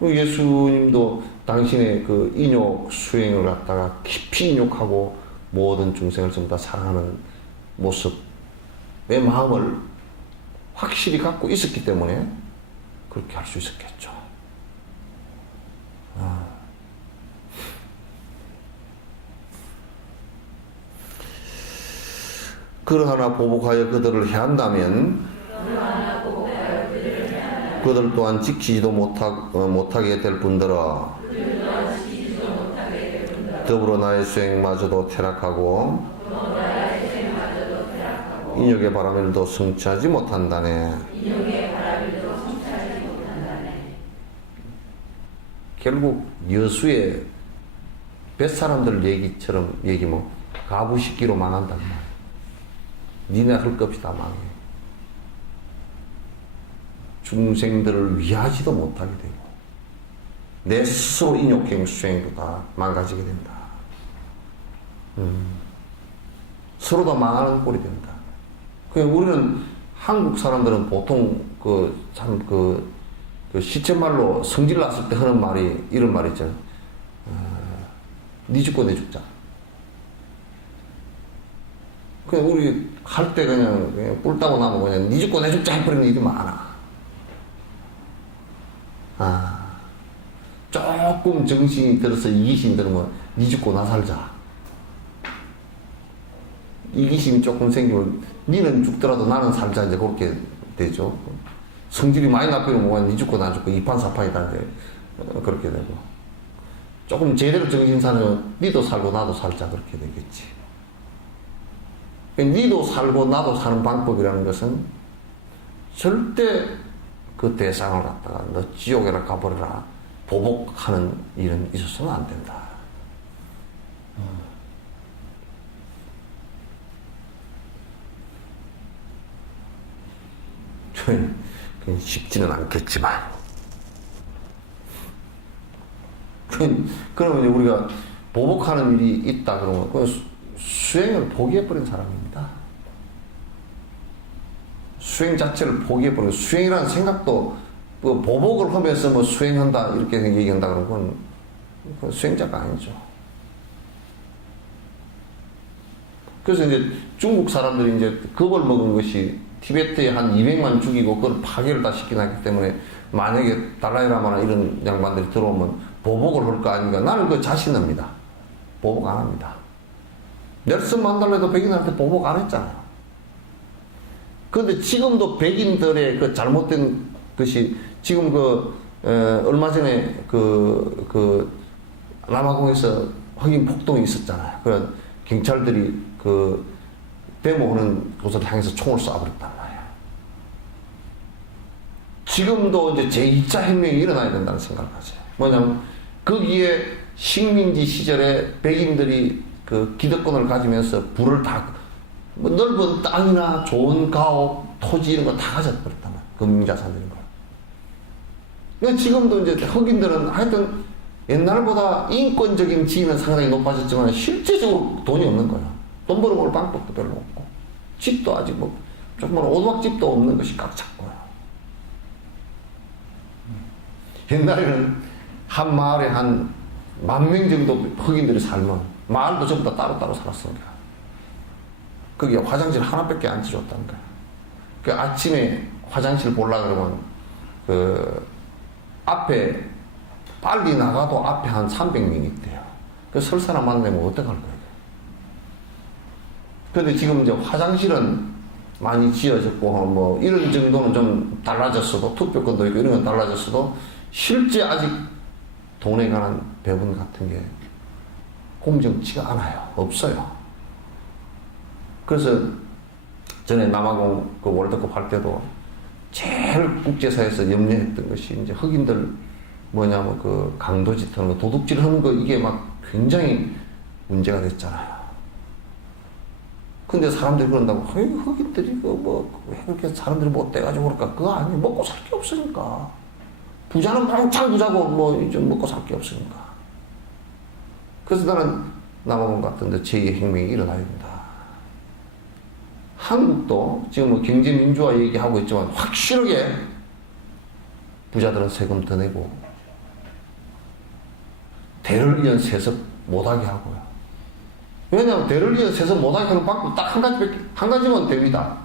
예수님도 당신의 그 인욕 수행을 갖다가 깊이 인욕하고 모든 중생을 전부 다 사랑하는 모습의 마음을 확실히 갖고 있었기 때문에 그렇게 할 수 있었겠죠. 그러하나 보복하여 그들을 해한다면 그들 또한 지키지도 못하게 될 뿐더러 더불어 나의 수행마저도 퇴락하고 인욕의 바람일도 성취하지 못한다네. 결국 여수의 뱃사람들 얘기처럼 얘기면 가부식기로 망한단 말이야. 니네 할 것 없이 다 망해. 중생들을 위하지도 못하게 되고 내 스스로 인욕행 수행도 다 망가지게 된다. 서로 다 망하는 꼴이 된다. 우리는 한국 사람들은 보통 그 시쳇말로 성질 났을 때 하는 말이 이런 말이죠. 니 죽고 내 죽자. 그냥 우리 할 때 그냥 뿔 따고 나면 그냥 니 죽고 내 죽자 해버리는 일이 많아. 조금 정신이 들어서 이기심이 들으면 니 죽고 나 살자. 이기심이 조금 생기면 니는 죽더라도 나는 살자 이제 그렇게 되죠. 성질이 많이 나쁘면 뭐가 니 죽고 나 죽고 이판사판이다 이제 그렇게 되고 조금 제대로 정신 사면 니도 살고 나도 살자 그렇게 되겠지. 니도 살고 나도 사는 방법이라는 것은 절대 그 대상을 갖다가 너 지옥에나 가버려라 보복하는 일은 있어서는 안 된다. 쉽지는 않겠지만. 그러면 이제 우리가 보복하는 일이 있다 그러면 그 수행을 포기해버린 사람입니다. 수행 자체를 포기해버리고 수행이라는 생각도 뭐 보복을 하면서 뭐 수행한다 이렇게 얘기한다 그러면 그건 수행자가 아니죠. 그래서 이제 중국 사람들이 이제 겁을 먹은 것이 티베트에 한 200만 죽이고 그걸 파괴를 다 시키긴 하기 때문에 만약에 달라이라마나 이런 양반들이 들어오면 보복을 할 거 아닌가. 나는 그 자신합니다. 보복 안 합니다. 넬슨 만델라도 백인한테 보복 안 했잖아요. 그런데 지금도 백인들의 그 잘못된 것이 지금 얼마 전에 남아공에서 흑인 폭동이 있었잖아요. 그런 경찰들이 데모하는 곳을 향해서 총을 쏴버렸단 말이에요. 지금도 이제 제2차 혁명이 일어나야 된다는 생각을 가져요. 뭐냐면, 거기에 식민지 시절에 백인들이 기득권을 가지면서 부를 뭐 넓은 땅이나 좋은 가옥, 토지 이런 거 다 가져버렸단 말이에요. 금융자산 이런 거. 그러니까 지금도 이제 흑인들은 하여튼 옛날보다 인권적인 지위는 상당히 높아졌지만 실제적으로 돈이 없는 거야. 돈 벌어볼 방법도 별로 없고. 집도 아직 조그만 오두막집도 없는 것이 꽉 찼고요. 옛날에는 한 마을에 한 10,000명 정도 흑인들이 살면 마을도 전부 다 따로따로 살았습니다. 거기에 화장실 하나밖에 안 지어줬다는 거야. 그 아침에 화장실 보려고 그러면 앞에 빨리 나가도 앞에 한 300명이 있대요. 그 설 사람 만나면 어떡할 거예요? 근데 지금 이제 화장실은 많이 지어졌고, 뭐, 이런 정도는 좀 달라졌어도, 투표권도 있고 이런 건 달라졌어도, 실제 아직 돈에 관한 배분 같은 게 공정치가 않아요. 없어요. 그래서 전에 남아공 월드컵 할 때도 제일 국제사회에서 염려했던 것이 이제 흑인들 뭐냐면 강도짓 하는 거, 도둑질 하는 거 이게 막 굉장히 문제가 됐잖아요. 근데 사람들이 그런다고, 흑인들이 왜 그렇게 사람들이 못돼가지고 그럴까? 그거 아니에요. 먹고 살 게 없으니까. 부자는 왕창 부자고 좀 먹고 살 게 없으니까. 그래서 나는 남아공 같은데 제2의 혁명이 일어나야 된다. 한국도 지금 경제민주화 얘기하고 있지만 확실하게 부자들은 세금 더 내고 대를 위한 세습 못하게 하고요. 왜냐하면 대를 위한 세습 못하게 하는 방법 딱 한 가지만 됩니다.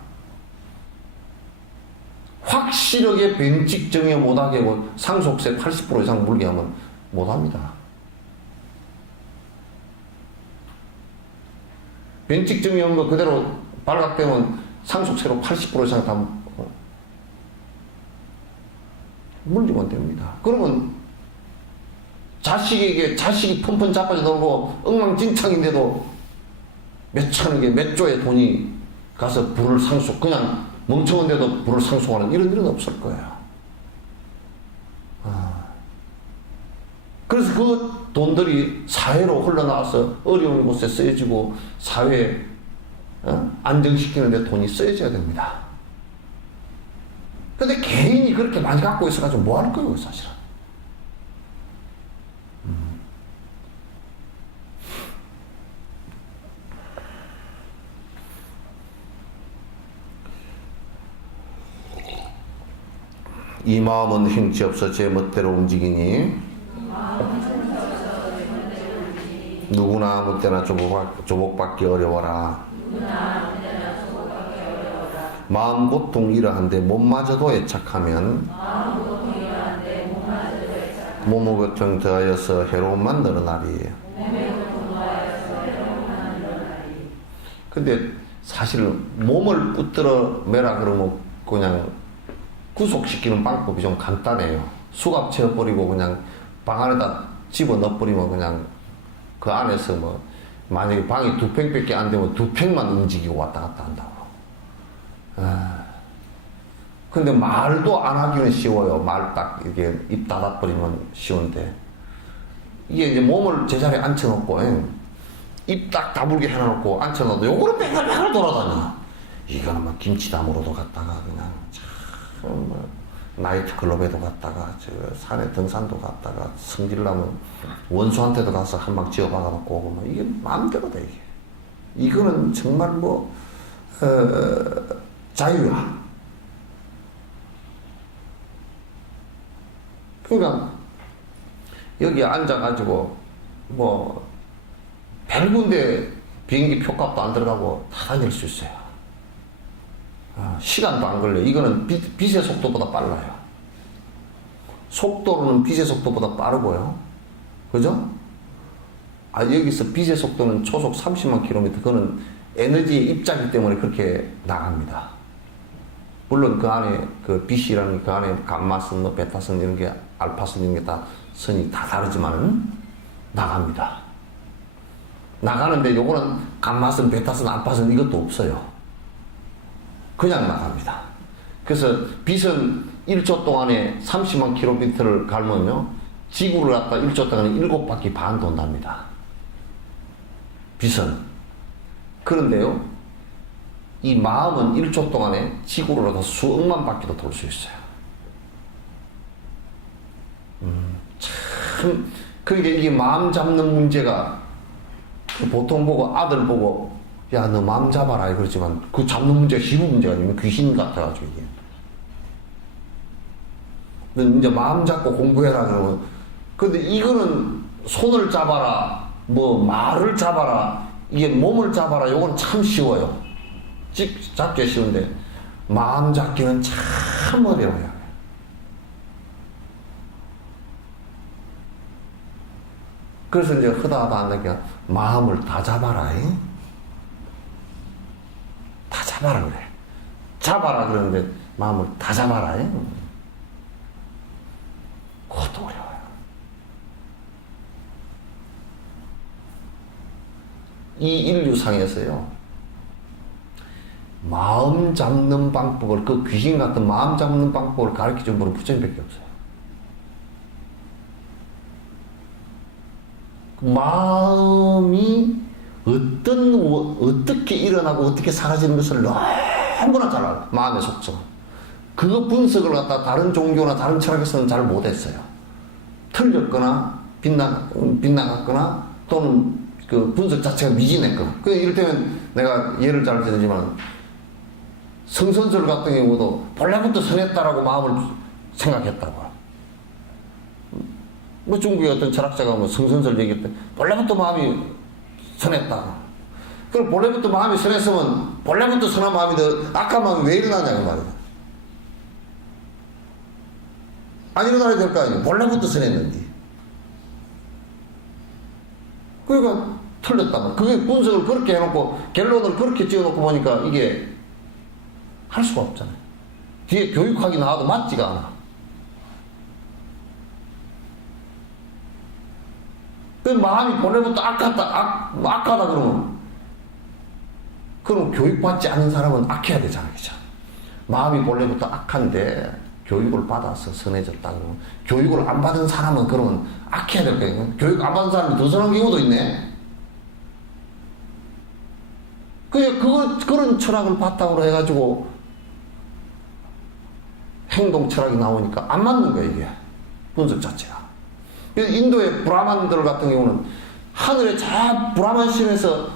확실하게 변칙 정해 못하게 하고 상속세 80% 이상 물게 하면 못합니다. 변칙 정해한 거 그대로 발각되면 상속세로 80% 이상 다 물리면 됩니다. 그러면 자식이 펀펀 자빠져 놀고 엉망진창인데도 몇천억에 몇 조의 돈이 가서 부를 상속, 그냥 멍청한데도 부를 상속하는 이런 일은 없을 거예요. 그래서 그 돈들이 사회로 흘러나와서 어려운 곳에 쓰여지고 사회에 안정시키는 데 돈이 쓰여져야 됩니다. 근데 개인이 그렇게 많이 갖고 있어가지고 뭐 할 거예요, 사실은. 이 마음은 행치 없어 제 멋대로 움직이니 누구나 아무 때나 조복받기 어려워라. 마음 고통 이러한데 몸마저도 애착하면 몸의 고통 더하여서 해로움만 늘어나리. 근데 사실 몸을 붙들어 매라 그러면 그냥 구속시키는 방법이 좀 간단해요. 수갑 채워버리고 그냥 방 안에다 집어 넣어버리면 그냥 그 안에서 만약에 방이 2평밖에 안 되면 2평만 움직이고 왔다 갔다 한다고. 근데 말도 안 하기는 쉬워요. 말 딱 이렇게 입 닫아버리면 쉬운데. 이게 이제 몸을 제자리에 앉혀놓고, 입 딱 다물게 해놓고 앉혀놓고, 요거는 뱅글뱅글 돌아다녀. 이거는 막 김치 담으러도 갔다가 그냥 뭐 나이트 클럽에도 갔다가 저 산에 등산도 갔다가 성질나면 원수한테도 가서 한 방 지어 박아놓고 오고 뭐 이게 마음대로 돼 이게. 이거는 정말 뭐 자유야. 그러니까 여기 앉아가지고 뭐 별군데 비행기 표값도 안 들어가고 다 다닐 수 있어요. 시간도 안 걸려요. 이거는 빛의 속도보다 빨라요. 속도로는 빛의 속도보다 빠르고요. 그죠? 여기서 빛의 속도는 초속 30만 킬로미터. 그거는 에너지의 입자기 때문에 그렇게 나갑니다. 물론 그 안에 그 빛이라는 그 안에 감마선, 뭐 베타선 이런 게 알파선 이런 게 다 선이 다 다르지만은 나갑니다. 나가는데 요거는 감마선, 베타선, 알파선 이것도 없어요. 그냥 나갑니다. 그래서 빛은 1초 동안에 30만 킬로미터를 갈면요, 지구를 갖다 1초 동안에 7바퀴 반 돈답니다. 빛은. 그런데요, 이 마음은 1초 동안에 지구를 갖다 수억만 바퀴도 돌 수 있어요. 참, 그러니까 이게 마음 잡는 문제가, 보통 보고 아들 보고 야 너 마음 잡아라 그러지만 그 잡는 문제가 쉬운 문제가 아니면 귀신 같아가지고 이게. 근데 이제 마음 잡고 공부해라 그러면, 근데 이거는 손을 잡아라, 뭐 말을 잡아라, 이게 몸을 잡아라, 요건 참 쉬워요. 잡기 쉬운데 마음 잡기는 참 어려워요. 그래서 이제 허다하다 한다니까 마음을 다 잡아라. 다 잡아라 그래. 잡아라 그러는데 마음을 다 잡아라. 그것도 어려워요. 이 인류상에서요, 마음 잡는 방법을, 그 귀신 같은 마음 잡는 방법을 가르쳐준 분은 부처님밖에 없어요. 마음이 어떻게 일어나고 어떻게 사라지는 것을 너무나 잘 알아요. 마음의 속성. 그 분석을 갖다 다른 종교나 다른 철학에서는 잘 못했어요. 틀렸거나 빗나갔거나 또는 그 분석 자체가 미진했거나. 이를테면 내가 예를 잘 들지만 성선설 같은 경우도 본래부터 선했다라고 마음을 생각했다고. 뭐 중국의 어떤 철학자가 뭐 성선설 얘기했대. 본래부터 마음이 선했다고. 그럼 본래부터 마음이 선했으면 본래부터 선한 마음이 더 악한 마음이 왜 일어나냐고 말이야. 안 일어나야 될 거 아니에요. 본래부터 선했는데. 그러니까 틀렸다고. 그게 분석을 그렇게 해놓고 결론을 그렇게 지어놓고 보니까 이게 할 수가 없잖아요. 뒤에 교육학이 나와도 맞지가 않아. 그 마음이 본래부터 악하다 그럼 교육받지 않은 사람은 악해야 되잖아요. 그죠? 마음이 본래부터 악한데 교육을 받아서 선해졌다 그러면, 교육을 안 받은 사람은 그러면 악해야 될 거예요. 교육 안 받은 사람이 더 선한 경우도 있네. 그런 철학을 바탕으로 해가지고 행동 철학이 나오니까 안 맞는 거예요, 이게. 분석 자체가. 인도의 브라만들 같은 경우는 하늘에 저 브라만 신에서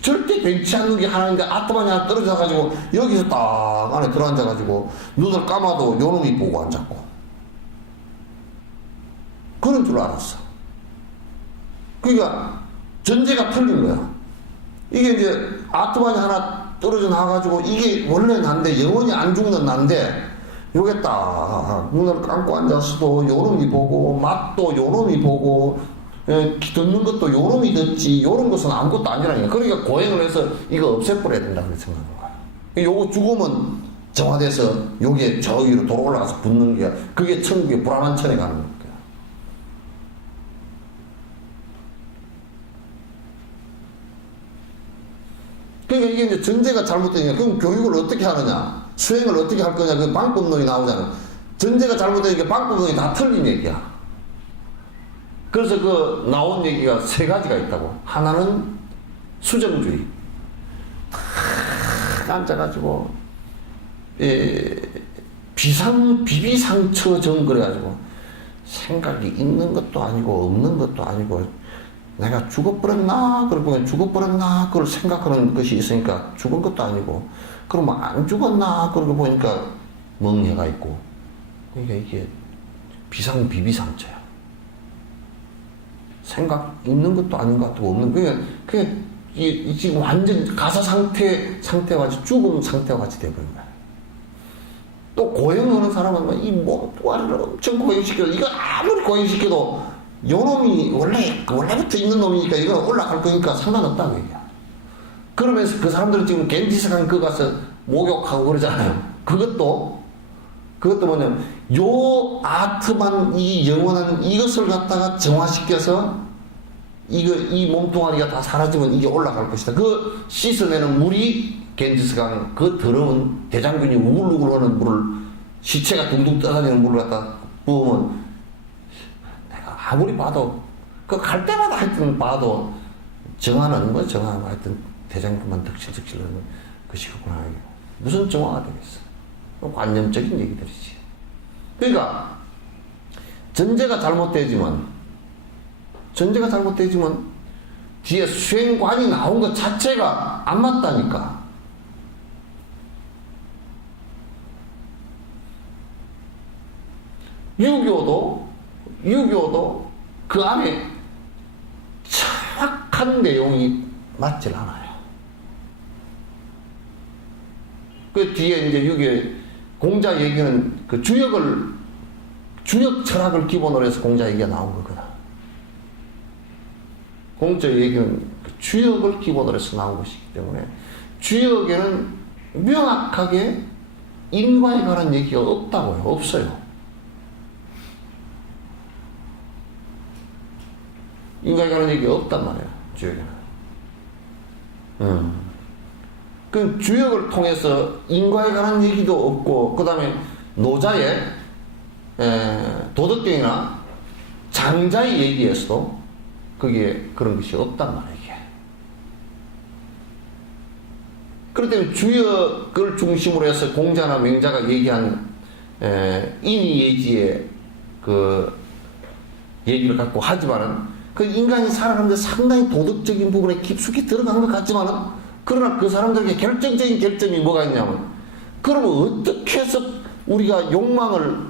절대 변치 않는 게 하나인데 아트만이 하나 떨어져가지고 여기서 딱 안에 들어앉아가지고 눈을 감아도 요놈이 보고 앉았고, 그런 줄 알았어. 그러니까 전제가 틀린 거야. 이게 이제 아트만이 하나 떨어져 나와가지고 이게 원래 난데, 영원히 안 죽는 난데, 요게 딱 눈을 감고 앉았어도 요놈이 보고, 맛도 요놈이 보고, 듣는 것도 요놈이 듣지, 요런 것은 아무것도 아니라니까. 그러니까 고행을 해서 이거 없애버려야 된다고 생각한 거야. 요거 죽으면 정화돼서 요게 저 위로 돌아 올라가서 붙는 게, 그게 천국의 불안한천에 가는 거야. 그러니까 이게 이제 전제가 잘못되니까, 그럼 교육을 어떻게 하느냐, 수행을 어떻게 할 거냐, 그 방법론이 나오잖아. 전제가 잘못되니까 방법론이 다 틀린 얘기야. 그래서 그 나온 얘기가 세 가지가 있다고. 하나는 수정주의. 탁 앉아가지고 비비상처전 그래가지고 생각이 있는 것도 아니고 없는 것도 아니고 내가 죽어버렸나 그러고 죽어버렸나 그걸 생각하는 것이 있으니까 죽은 것도 아니고 그러면 안 죽었나 그러고 보니까 멍해가 있고 그러니까 이게 비비상처야. 생각 있는 것도 아닌 것 같고 없는 그냥 이 지금 완전 가사 상태와 같이 죽음 상태와 같이 돼버린 거야. 또 고행하는 사람은 이 몸뚱아리를 엄청 고행시켜도 이거 아무리 고행시켜도 요 놈이 원래부터 있는 놈이니까 이거 올라갈 거니까 상관없다고 얘기야. 그러면서 그 사람들은 지금 겐지스강 그 가서 목욕하고 그러잖아요. 그것도 뭐냐면 요 아트만 이 영원한 이것을 갖다가 정화시켜서 이 몸뚱아리가 다 사라지면 이게 올라갈 것이다. 그 씻어내는 물이 겐지스강 그 더러운 대장균이 우글우글 하는 물을 시체가 둥둥 떠다니는 물을 갖다 부으면 내가 아무리 봐도 그 갈 때마다 하여튼 봐도 정화는 뭐 정화 하여튼 대장균만 덕실덕실 하는 것이구나. 무슨 정화가 되겠어. 관념적인 얘기들이지. 그러니까 전제가 잘못되지만 뒤에 수행관이 나온 것 자체가 안 맞다니까. 유교도 그 안에 정확한 내용이 맞질 않아요. 그 뒤에 이제 유교의 공자 얘기는 그 주역 철학을 기본으로 해서 공자 얘기가 나온 거거든. 공자 얘기는 그 주역을 기본으로 해서 나온 것이기 때문에 주역에는 명확하게 인과에 관한 얘기가 없다고요. 없어요. 인과에 관한 얘기가 없단 말이에요. 주역에는. 그 주역을 통해서 인과에 관한 얘기도 없고, 그 다음에 노자의 도덕경이나 장자의 얘기에서도 거기에 그런 것이 없단 말이에요. 이게. 그렇기 때문에 주역을 중심으로 해서 공자나 맹자가 얘기한 인의예지의 그 얘기를 갖고 하지만은 그 인간이 살아가는데 상당히 도덕적인 부분에 깊숙이 들어간 것 같지만은 그러나 그 사람들에게 결정적인 결점이 뭐가 있냐면 그러면 어떻게 해서 우리가 욕망을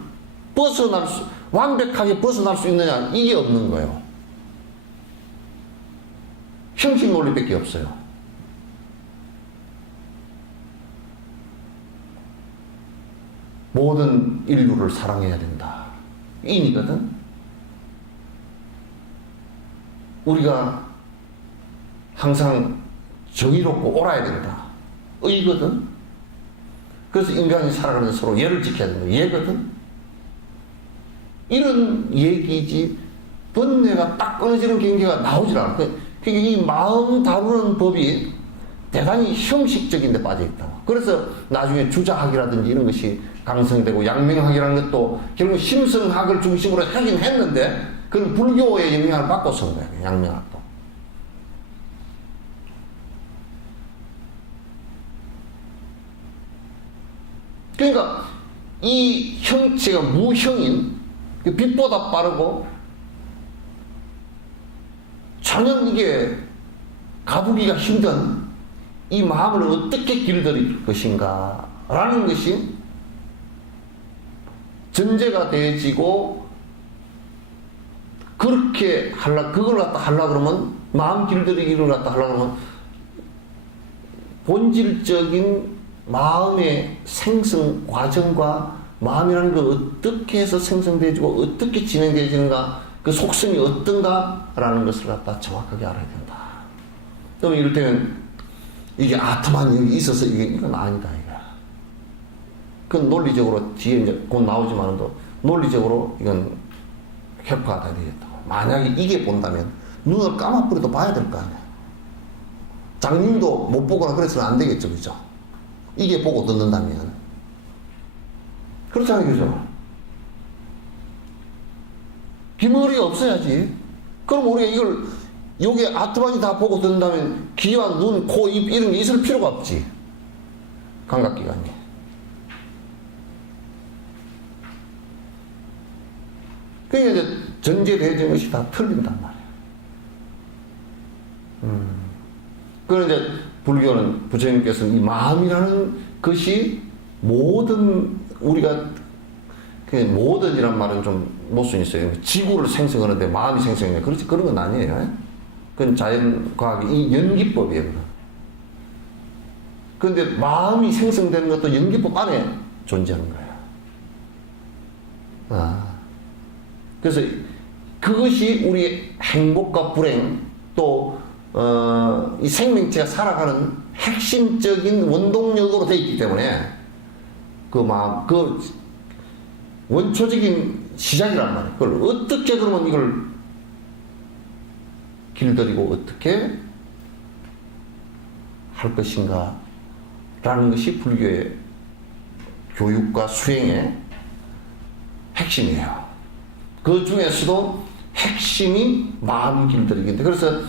완벽하게 벗어날 수 있느냐 이게 없는 거예요. 형식 논리밖에 없어요. 모든 인류를 사랑해야 된다. 인이거든. 우리가 항상 정의롭고 옳아야 된다. 의거든. 그래서 인간이 살아가면서 서로 예를 지켜야 된다. 예거든. 이런 얘기지 번뇌가 딱 끊어지는 경계가 나오질 않아. 그러니까 이 마음 다루는 법이 대단히 형식적인 데 빠져 있다. 그래서 나중에 주자학이라든지 이런 것이 강성되고 양명학이라는 것도 결국 심성학을 중심으로 하긴 했는데 그건 불교의 영향을 받고 쓴 거예요. 양명학도. 그러니까 이 형체가 무형인 빛보다 빠르고 전혀 이게 가두기가 힘든 이 마음을 어떻게 길들일 것인가 라는 것이 전제가 되어지고 그렇게 그걸 갖다 하려고 그러면 마음 길들이기를 갖다 하려고 그러면 본질적인 마음의 생성 과정과 마음이라는 걸 어떻게 해서 생성되어지고 어떻게 진행되어지는가 그 속성이 어떤가라는 것을 갖다 정확하게 알아야 된다. 그럼 이럴 때는 이게 아트만 여기 있어서 이건 아니다 이거야. 그건 논리적으로 뒤에 이제 곧 나오지만도 논리적으로 이건 획파가 되겠다고. 만약에 이게 본다면 눈을 감아버려도 봐야 될 거 아니야. 장님도 못 보거나 그래서는 안 되겠죠, 그죠? 이게 보고 듣는다면 그렇잖아요, 그죠? 귀머리가 없어야지. 그럼 우리가 이걸 요게 아트만이 다 보고 듣는다면 귀와 눈, 코, 입 이런 게 있을 필요가 없지. 감각기관이. 그러니까 이제 전제되어진 것이 다 틀린단 말이에요. 그런 이제 불교는 부처님께서는 이 마음이라는 것이 모든 우리가 그 모든이란 말은 좀 모순이 있어요. 지구를 생성하는데 마음이 생성해. 그렇지 그런 건 아니에요. 그건 자연과학의 이 연기법이에요. 그런데 마음이 생성되는 것도 연기법 안에 존재하는 거예요. 그래서 그것이 우리의 행복과 불행 또 이 생명체가 살아가는 핵심적인 원동력으로 되어 있기 때문에 그 마음, 그 원초적인 시작이란 말이에요. 그걸 어떻게 그러면 이걸 길들이고 어떻게 할 것인가 라는 것이 불교의 교육과 수행의 핵심이에요. 그 중에서도 핵심이 마음 길들이기인데, 그래서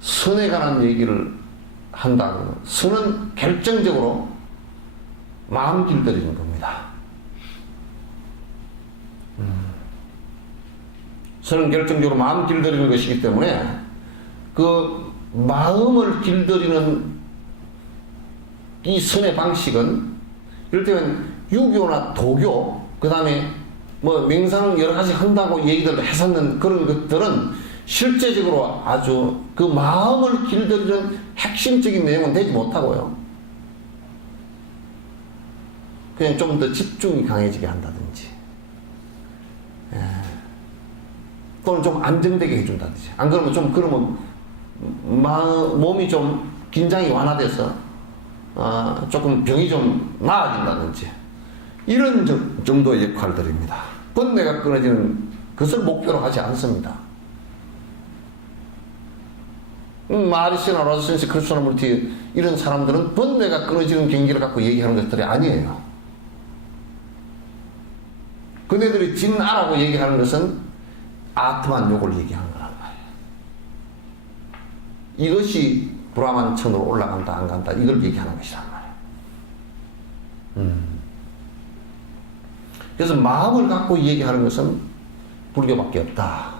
선에 관한 얘기를 한다면 선은 결정적으로 마음 길들이는 겁니다. 선은 결정적으로 마음 길들이는 것이기 때문에 그 마음을 길들이는 이 선의 방식은 이를테면 유교나 도교 그 다음에 뭐 명상 여러 가지 한다고 얘기들 했었는 그런 것들은 실제적으로 아주 그 마음을 길들이는 핵심적인 내용은 되지 못하고요. 그냥 좀 더 집중이 강해지게 한다든지, 또는 좀 안정되게 해준다든지. 안 그러면 좀 그러면 몸이 좀 긴장이 완화돼서 조금 병이 좀 나아진다든지 이런 정도의 역할들입니다. 번뇌가 끊어지는 것을 목표로 하지 않습니다. 마리시나 라드센시 크리스토나무르티 이런 사람들은 번뇌가 끊어지는 경기를 갖고 얘기하는 것들이 아니에요. 그네들이 진아라고 얘기하는 것은 아트만 욕을 얘기하는 거란 말이에요. 이것이 브라만천으로 올라간다 안 간다 이걸 얘기하는 것이란 말이에요. 그래서 마음을 갖고 얘기하는 것은 불교밖에 없다.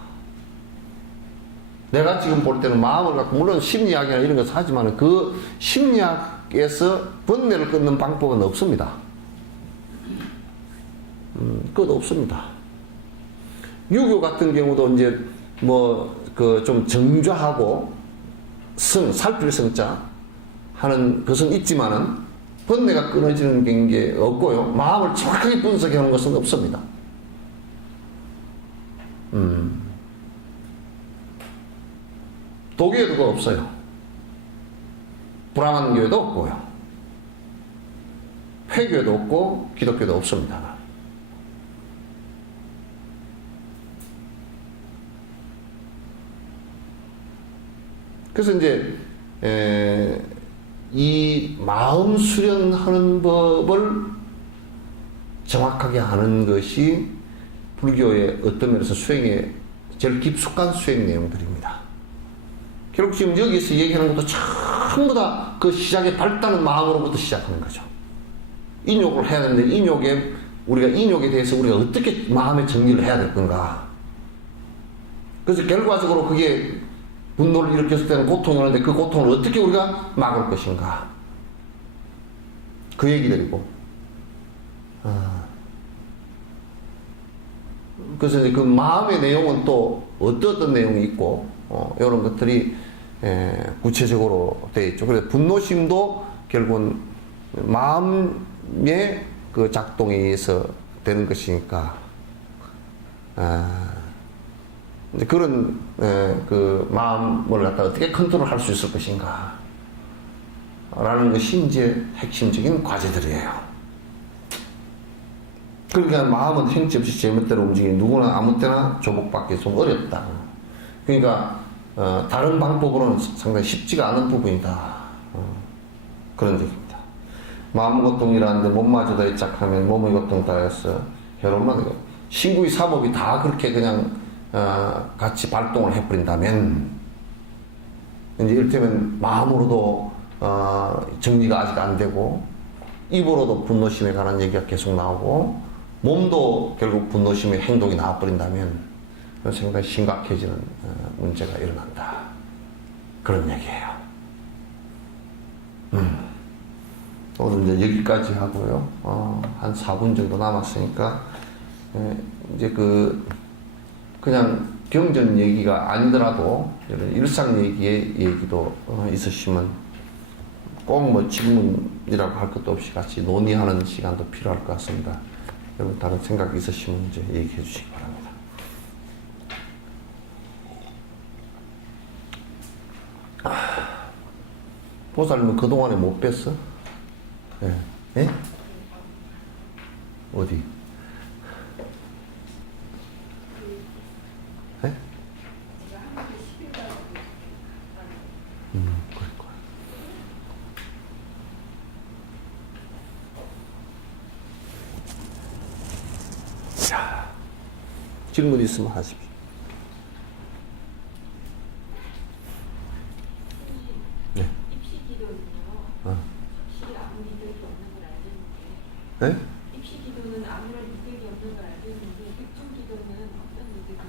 내가 지금 볼 때는 마음을 갖고 물론 심리학이나 이런 것을 하지만 그 심리학에서 번뇌를 끊는 방법은 없습니다. 그것도 없습니다. 유교 같은 경우도 이제 뭐 그 좀 정좌하고 살필 성자 하는 것은 있지만은 번뇌가 끊어지는 게 없고요. 마음을 정확하게 분석하는 것은 없습니다. 도교에도 그거 없어요. 브라만교에도 없고요. 회교에도 없고 기독교도 없습니다. 그래서 이제 이 마음 수련하는 법을 정확하게 아는 것이 불교의 어떤 면에서 수행의 제일 깊숙한 수행 내용들입니다. 결국 지금 여기서 얘기하는 것도 전부 다 그 시작의 발단은 마음으로부터 시작하는 거죠. 인욕을 해야 되는데 인욕에 대해서 우리가 어떻게 마음의 정리를 해야 될 건가. 그래서 결과적으로 그게 분노를 일으켰을 때는 고통이 오는데 그 고통을 어떻게 우리가 막을 것인가. 그 얘기들이고. 그래서 이제 그 마음의 내용은 또 어떤 내용이 있고, 이런 것들이 구체적으로 되어 있죠. 그래서 분노심도 결국은 마음의 그 작동에 의해서 되는 것이니까, 이제 그런 그 마음을 갖다 어떻게 컨트롤할 수 있을 것인가 라는 것이 이제 핵심적인 과제들이에요. 그러니까 마음은 행치 없이 제멋대로 움직이는 누구나 아무 때나 조복받기 좀 어렵다. 그러니까 다른 방법으로는 상당히 쉽지가 않은 부분이다. 그런 얘기입니다. 마음 고통이라는데 몸마저도 애착하면 몸의 고통 다였어. 혈압만 신구의 사법이 다 그렇게 그냥 같이 발동을 해버린다면 이제 이를테면 마음으로도 정리가 아직 안 되고 입으로도 분노심에 관한 얘기가 계속 나오고 몸도 결국 분노심의 행동이 나와버린다면 상당히 심각해지는 문제가 일어난다. 그런 얘기예요. 오늘 이제 여기까지 하고요. 한 4분 정도 남았으니까 이제 그냥 경전 얘기가 아니더라도 이런 일상 얘기도 있으시면 꼭 뭐 질문이라고 할 것도 없이 같이 논의하는 시간도 필요할 것 같습니다. 여러분 다른 생각 있으시면 이제 얘기해 주시기 바랍니다. 보살님은 그동안에 못 뵀어? 예. 예? 어디? 예? 그랬구나. 자, 질문 있으면 하십시오. 네. 네? 입시 기도는 아무런 이득이 없는 걸 알고 있는데 백중 기도는 어떤 이득이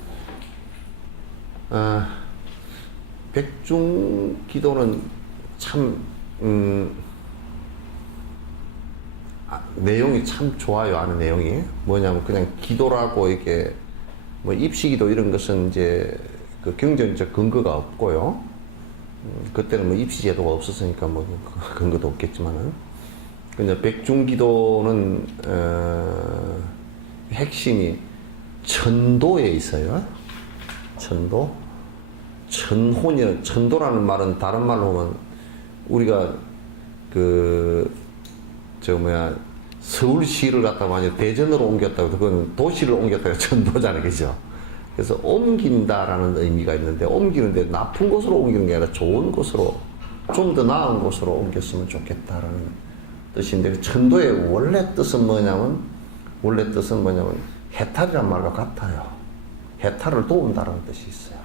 있나요? 백중 기도는 참 내용이 참 좋아요. 하는 내용이 뭐냐면 그냥 기도라고 이게 뭐 입시 기도 이런 것은 이제 그 경전적 근거가 없고요. 그때는 뭐 입시 제도가 없었으니까 뭐 근거도 없겠지만은. 근데 백중기도는 핵심이 천도에 있어요. 천도. 천도라는 말은 다른 말로 하면 우리가 서울시를 갖다가 만약 대전으로 옮겼다고 그건 도시를 옮겼다가 천도잖아요, 그죠? 그래서 옮긴다라는 의미가 있는데 옮기는데 나쁜 곳으로 옮기는 게 아니라 좋은 곳으로 좀 더 나은 곳으로 옮겼으면 좋겠다라는 뜻인데 천도의 원래 뜻은 뭐냐면 해탈이란 말과 같아요. 해탈을 도운다라는 뜻이 있어요.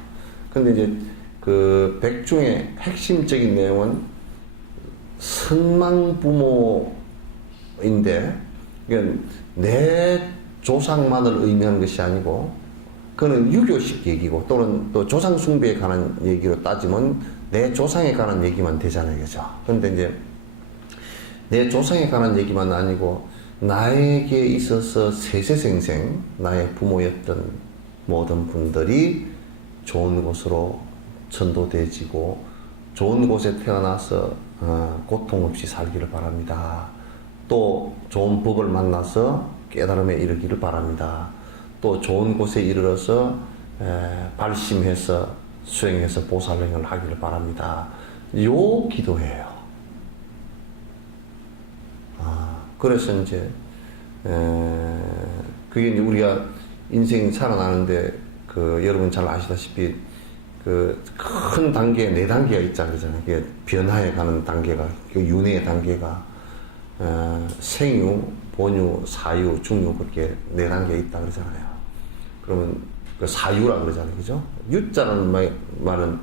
근데 이제 그 백중의 핵심적인 내용은 선망부모인데 이건 내 조상만을 의미하는 것이 아니고 그거는 유교식 얘기고 또는 또 조상 숭배에 관한 얘기로 따지면 내 조상에 관한 얘기만 되잖아요, 그죠? 근데 이제 내 조상에 관한 얘기만 아니고 나에게 있어서 세세생생 나의 부모였던 모든 분들이 좋은 곳으로 전도되어지고 좋은 곳에 태어나서 고통 없이 살기를 바랍니다. 또 좋은 법을 만나서 깨달음에 이르기를 바랍니다. 또 좋은 곳에 이르러서 발심해서 수행해서 보살행을 하기를 바랍니다. 요 기도예요. 그래서 이제 그게 이제 우리가 인생 살아나는데 여러분 잘 아시다시피 큰 단계 4단계가 있잖아요, 그잖아요. 그게 변화해 가는 단계가 그 윤회의 단계가 생유, 본유, 사유, 중유 그렇게 4단계 있다 그러잖아요. 그러면 그 사유라 그러잖아요, 그죠? 유자라는 말은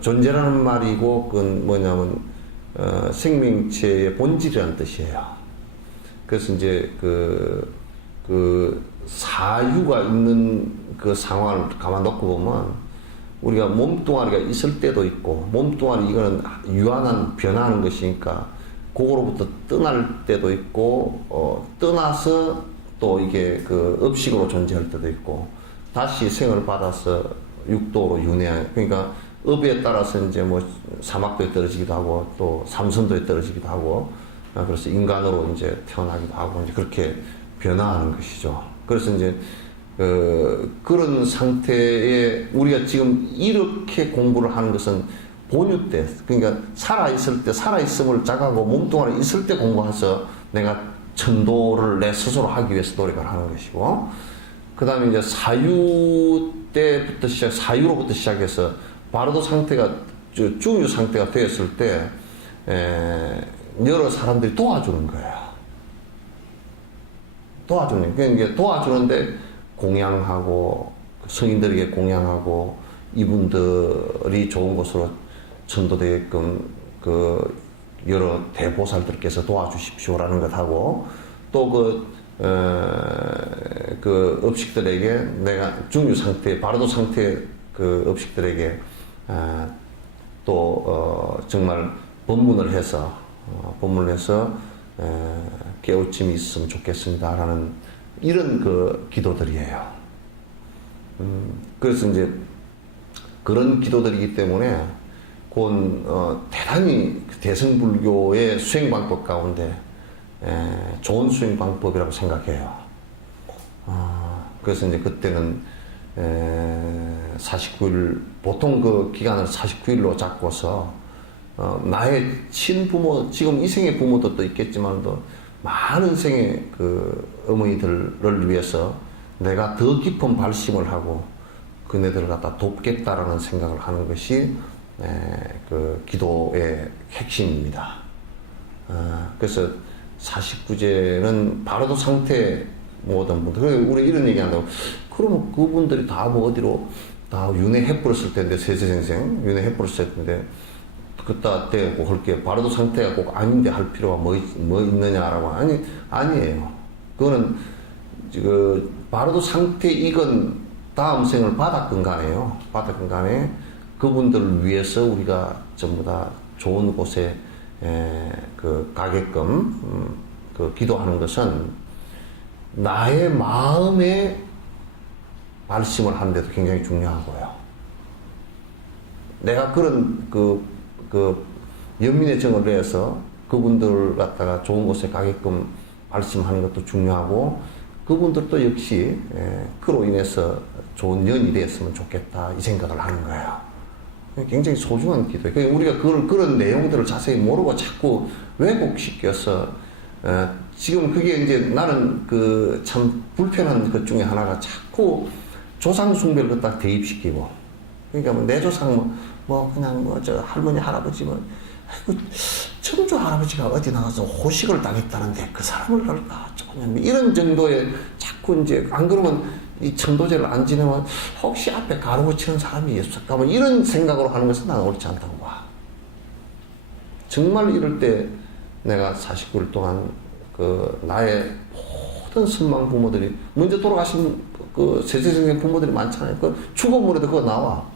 존재라는 말이고 그건 뭐냐면 생명체의 본질이라는 뜻이에요. 그래서 이제 사유가 있는 그 상황을 가만 놓고 보면 우리가 몸뚱아리가 있을 때도 있고 몸뚱아리 이거는 유한한 변화하는 것이니까 그거로부터 떠날 때도 있고 떠나서 또 이게 업식으로 존재할 때도 있고 다시 생을 받아서 육도로 윤회 그러니까 업에 따라서 이제 뭐 사막도에 떨어지기도 하고 또 삼선도에 떨어지기도 하고 그래서 인간으로 이제 태어나기도 하고 이제 그렇게 변화하는 것이죠. 그래서 이제 그런 상태에 우리가 지금 이렇게 공부를 하는 것은 본유 때 그러니까 살아있음을 자각하고 몸뚱아리 있을 때 공부해서 내가 천도를 내 스스로 하기 위해서 노력을 하는 것이고 그 다음에 이제 사유로부터 시작해서 바로도 상태가 중유 상태가 되었을 때 여러 사람들이 도와주는 거예요. 그러니까 도와주는데 공양하고 성인들에게 공양하고 이분들이 좋은 곳으로 전도되게끔 여러 대보살들께서 도와주십시오라는 것하고 또 그 업식들에게 내가 중유 상태, 바로도 상태 그 업식들에게 또 정말 법문을 해서 깨우침이 있으면 좋겠습니다라는 이런 그 기도들이에요. 그래서 이제 그런 기도들이기 때문에 곧 대단히 대승불교의 수행 방법 가운데 좋은 수행 방법이라고 생각해요. 그래서 이제 그때는 49일, 보통 그 기간을 49일로 잡고서 나의 친부모, 지금 이 생의 부모도 또 있겠지만도 많은 생의 그 어머니들을 위해서 내가 더 깊은 발심을 하고 그네들을 갖다 돕겠다라는 생각을 하는 것이 그 기도의 핵심입니다. 그래서 49제는 바로도 상태 모든 분들, 우리 이런 얘기 한다고, 그러면 그분들이 다 뭐 어디로 다 윤회해버렸을 텐데, 세세생생 윤회해버렸을 텐데, 그따 대고 그렇게 바로도 상태가 꼭 아닌데 할 필요가 뭐 있느냐라고. 아니에요. 그거는 그 바로도 상태이건 다음 생을 받았건 간에요. 받았건 간에 그분들을 위해서 우리가 전부 다 좋은 곳에 그 가게끔 그 기도하는 것은 나의 마음에 발심을 하는데도 굉장히 중요하고요. 내가 그런 그 연민의 정을 내서 그분들 갖다가 좋은 곳에 가게끔 발심하는 것도 중요하고, 그분들도 역시 그로 인해서 좋은 년이 됐으면 좋겠다 이 생각을 하는 거예요. 굉장히 소중한 기도예요. 그러니까 우리가 그런 내용들을 자세히 모르고 자꾸 왜곡시켜서 지금 그게 이제 나는 그 참 불편한 것 중에 하나가 자꾸 조상 숭배를 갖다 대입시키고, 그러니까 뭐 내 조상 그냥 저 할머니 할아버지 아이고 청주 할아버지가 어디 나가서 호식을 당했다는데 그 사람을 갈까 조금 이런 정도의 자꾸 이제 안 그러면 이 천도제를 안 지내면 혹시 앞에 가르고 치는 사람이 있을까 뭐 이런 생각으로 하는 것은 나는 옳지 않다고 봐. 정말 이럴 때 내가 49일 동안 그 나의 모든 선망 부모들이 먼저 돌아가신 그 세세생생 부모들이 많잖아요. 그 추고물에도 그거 나와.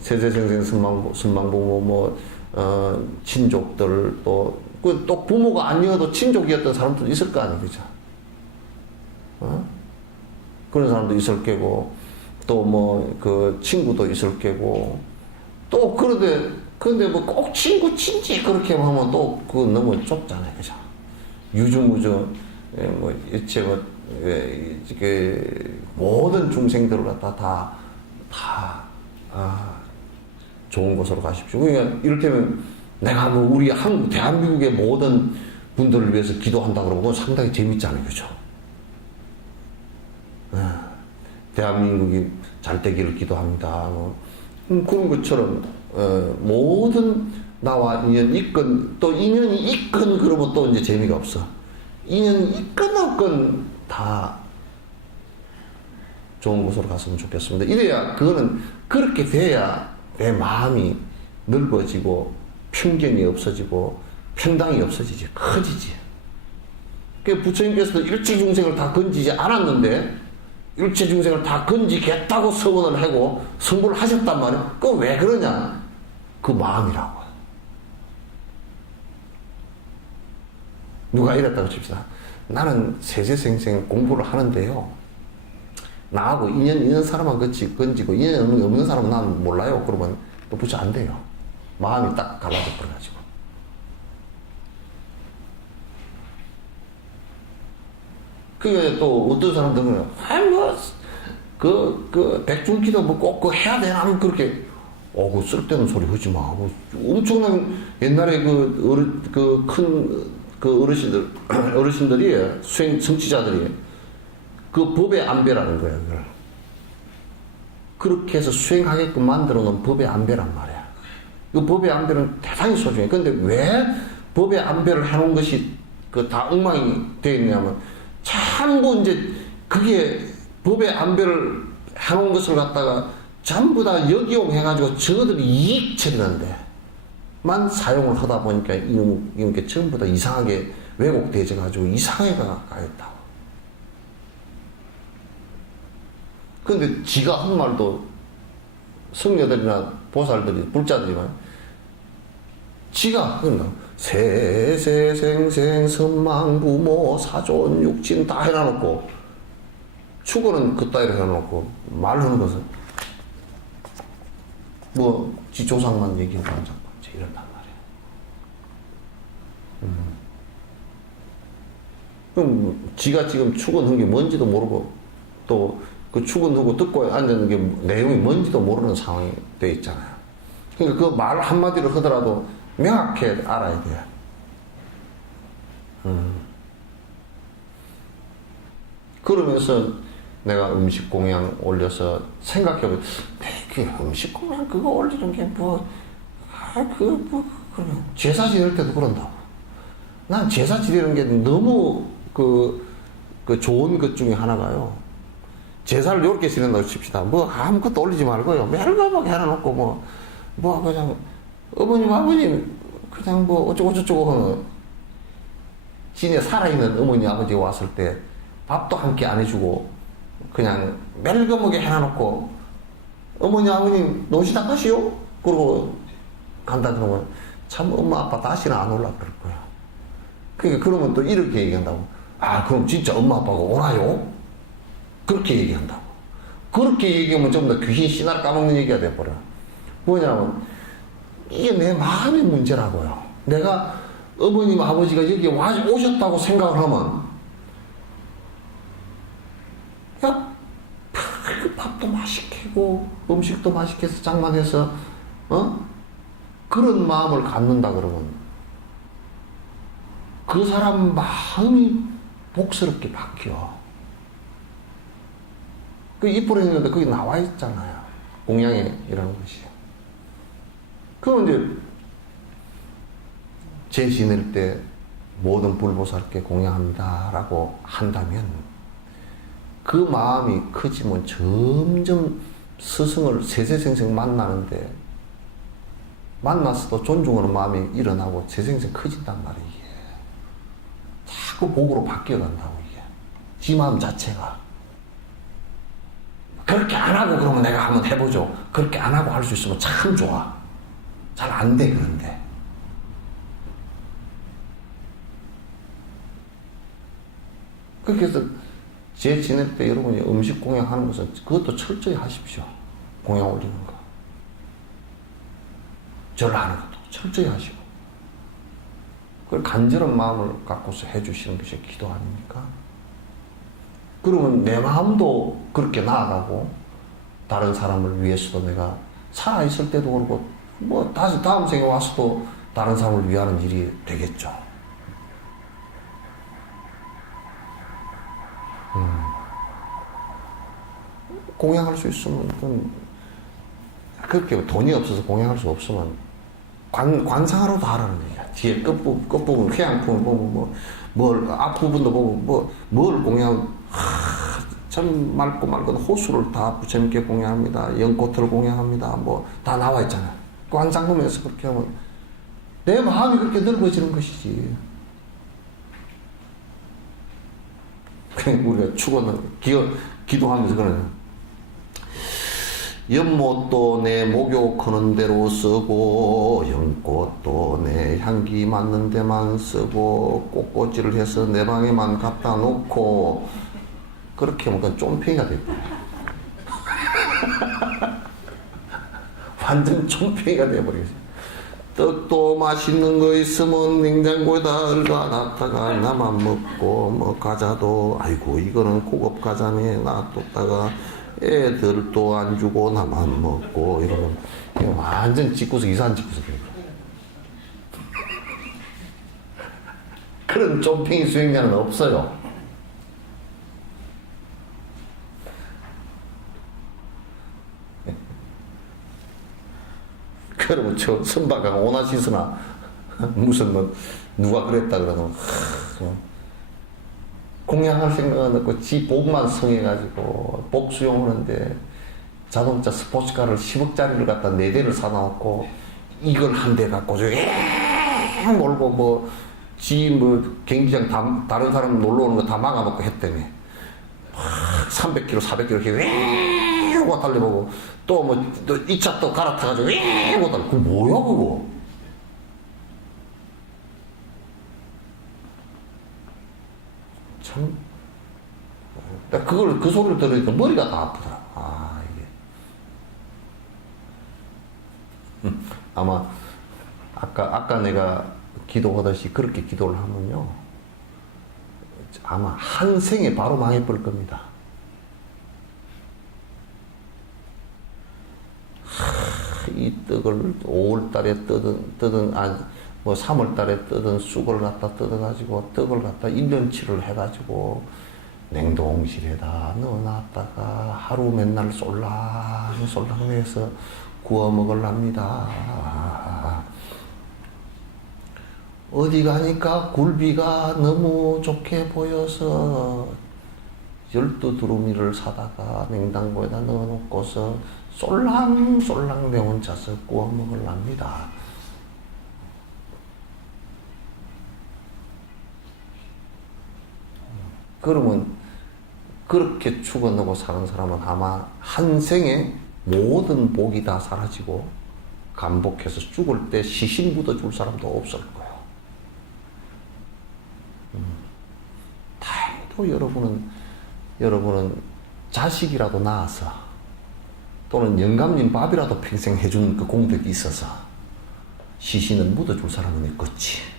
세세생생 선망 부모 친족들 또 부모가 아니어도 친족이었던 사람도 있을 거 아니에요, 그죠? 그런 사람도 있을 게고 또 그 친구도 있을 게고 또 그런데 뭐 꼭 친구 친지 그렇게 하면 또 그거 너무 좁잖아요, 그죠? 유중무중 일체 모든 중생들을 갖다 다 좋은 곳으로 가십시오. 그러니까 이를테면 내가 우리 대한민국의 모든 분들을 위해서 기도한다 그러면 상당히 재밌잖아요, 그죠? 대한민국이 잘 되기를 기도합니다. 그런 것처럼 모든 나와 인연 있건 또 인연이 있건 그러면 또 이제 재미가 없어. 인연이 있건 없건 다 좋은 곳으로 갔으면 좋겠습니다. 이래야 그거는 그렇게 돼야 내 마음이 넓어지고 편견이 없어지고 평당이 없어지지, 커지지. 그 부처님께서도 일체 중생을 다 건지지 않았는데 일체 중생을 다 건지겠다고 서원을 하고 선고를 하셨단 말이에요. 그거 왜 그러냐? 그 마음이라고. 누가 이랬다고 칩시다. 나는 세세생생 공부를 하는데요. 나하고 인연 있는 사람만 건지고 인연 없는 사람은 난 몰라요. 그러면 또 부처 안 돼요. 마음이 딱 갈라져 버려가지고. 그게 또 어떤 사람들은 백중기도 꼭 그거 해야 되나 하면 그렇게 그 쓸데없는 소리 하지 마. 엄청난 옛날에 어르신들이 성취자들이 그 법의 안배라는 거예요. 그걸. 그렇게 해서 수행하게끔 만들어 놓은 법의 안배란 말이야. 그 법의 안배는 대단히 소중해. 근데 왜 법의 안배를 해놓은 것이 다 엉망이 되어 있냐면 전부 이제 그게 법의 안배를 해놓은 것을 갖다가 전부 다 역이용해가지고 저들이 이익 처리는데 만 사용을 하다 보니까 이런 게 전부 다 이상하게 왜곡돼져가지고 이상하게 가있다고. 근데 지가 한 말도 성녀들이나 보살들이 불자들이만 지가 그런다. 세세생생 선망부모 사존 육친 다 해놔놓고 축어는 그따위로 해놓고 말하는 것은 뭐 지 조상만 얘기하는 자꾸 이런단 말이야. 그럼 지가 지금 축원한 게 뭔지도 모르고 또 그 축원하고 듣고 앉는 게 내용이 뭔지도 모르는 상황이 돼 있잖아요. 그러니까 그 말 한마디로 하더라도 명확히 알아야 돼요. 그러면서 내가 음식 공양 올려서 생각해보면 그 음식 공양 그거 올리는 게 뭐, 그러면 제사 지낼 때도 그런다고. 난 제사 지내는 게 너무 그 좋은 것 중에 하나가요. 제사를 이렇게 지낸다고 칩시다. 뭐 아무것도 올리지 말고요. 멜가하게 해놔놓고 뭐 그냥 어머님 아버님 그냥 뭐 어쩌고 하면 진에 살아있는 어머니 아버지 왔을 때 밥도 함께 안 해주고 그냥 멜거먹게 해놔놓고 어머니 아버님 노시다 가시오? 그러고 간다 그러면 참 엄마 아빠 다시는 안 올라 그럴 거야. 그러니까 그러면 또 이렇게 얘기한다고. 아 그럼 진짜 엄마 아빠가 오나요? 그렇게 얘기한다고. 그렇게 얘기하면 좀 더 귀신 씨날 까먹는 얘기가 돼버려. 뭐냐면 이게 내 마음의 문제라고요. 내가 어머님 아버지가 여기 오셨다고 생각을 하면 야 밥도 맛있게고 음식도 맛있게 해서 장만해서 그런 마음을 갖는다 그러면 그 사람 마음이 복스럽게 바뀌어. 그 이쁘게 했는데 거기 나와 있잖아요. 공양에 이라는 것이. 그럼 이제 제 지낼 때 모든 불보살께 공양합니다 라고 한다면 그 마음이 커지면 점점 스승을 세세생생 만나는데 만났어도 존중하는 마음이 일어나고 세생생 커진단 말이에요. 이게. 자꾸 복으로 바뀌어간다고 이게. 지 마음 자체가. 그렇게 안 하고 그러면 내가 한번 해보죠. 그렇게 안 하고 할 수 있으면 참 좋아. 잘 안 돼 그런데. 그렇게 해서 제 지낼 때 여러분이 음식 공양하는 것은 그것도 철저히 하십시오. 공양 올리는 거. 절하는 것도 철저히 하시고. 그걸 간절한 마음을 갖고서 해주시는 것이 기도 아닙니까? 그러면 내 마음도 그렇게 나아가고 다른 사람을 위해서도 내가 살아있을 때도 그렇고 뭐 다시 다음 생에 와서도 다른 사람을 위하는 일이 되겠죠. 공양할 수 있으면 그렇게 돈이 없어서 공양할 수 없으면 관상하러도 하라는 얘기야. 뒤에 끝부분 회양품을 보고 뭘 앞부분도 보고 뭘 공양 참 맑고 맑은 호수를 다 재밌게 공양합니다. 연꽃을 공양합니다. 뭐 다 나와 있잖아요. 관상 보면서 그렇게 하면 내 마음이 그렇게 넓어지는 것이지. 우리가 축원은 기도하면서 그러는 연못도 내 목욕하는 대로 쓰고 연꽃도 내 향기 맡는 데만 쓰고 꽃꽂이를 해서 내 방에만 갖다 놓고 그렇게 하면 그건 쫌팽이가 돼버려. 완전 쫌팽이가 돼버리겠어. 떡도 맛있는 거 있으면 냉장고에다 얽어놨다가 나만 먹고 뭐 과자도 아이고 이거는 고급 과자네 놔뒀다가 애들도 안 주고 나만 먹고 이러면 완전 집구석 이상한 집구석이에요. 그런 쫌팽이 수행자는 없어요. 그러면 저 선박강 오나시스나 무슨 뭐 누가 그랬다 그러면 공양할 생각은 없고 지 복만 성해가지고 복 수용하는데 자동차 스포츠카를 10억짜리를 갖다 4대를 사놓고 이걸 한 대 갖고 쭉 몰고 뭐 지 뭐 경기장 다른 사람 놀러 오는 거 다 막아놓고 했다며. 막 300km, 400km 이렇게 왜 하고 달려보고 또 뭐 또 2차 또 갈아타가지고 왜 하고 달려. 그거 뭐야 그거? 참. 나 그 소리를 들으니까 머리가 다 아프더라. 아, 이게. 아마, 아까 내가 기도하듯이 그렇게 기도를 하면요. 아마 한 생에 바로 망해버릴 겁니다. 이 떡을 5월 달에 뜨든, 뭐 3월 달에 뜨든 쑥을 갖다 뜯어가지고 떡을 갖다 1년치를 해가지고 냉동실에다 넣어놨다가 하루 맨날 쏠랑 내서 구워 먹으랍니다. 어디 가니까 굴비가 너무 좋게 보여서 12두루미를 사다가 냉장고에다 넣어놓고서 쏠랑 내 혼자서 구워 먹으랍니다. 그러면 그렇게 죽어놓고 사는 사람은 아마 한 생에 모든 복이 다 사라지고 감복해서 죽을 때 시신 묻어줄 사람도 없을 거예요. 다행히도 여러분은 자식이라도 낳아서 또는 영감님 밥이라도 평생 해준 그 공덕이 있어서 시신을 묻어줄 사람은 있겠지.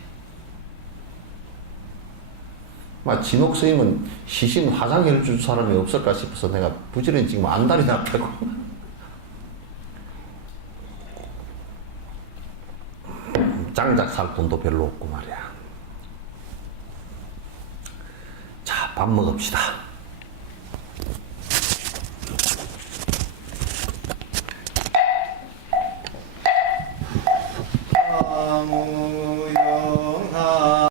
진옥 스님은 시신 화장해 줄 사람이 없을까 싶어서 내가 부지런히 지금 안달이나 빼고 장작 살 돈도 별로 없고 말이야. 자, 밥 먹읍시다.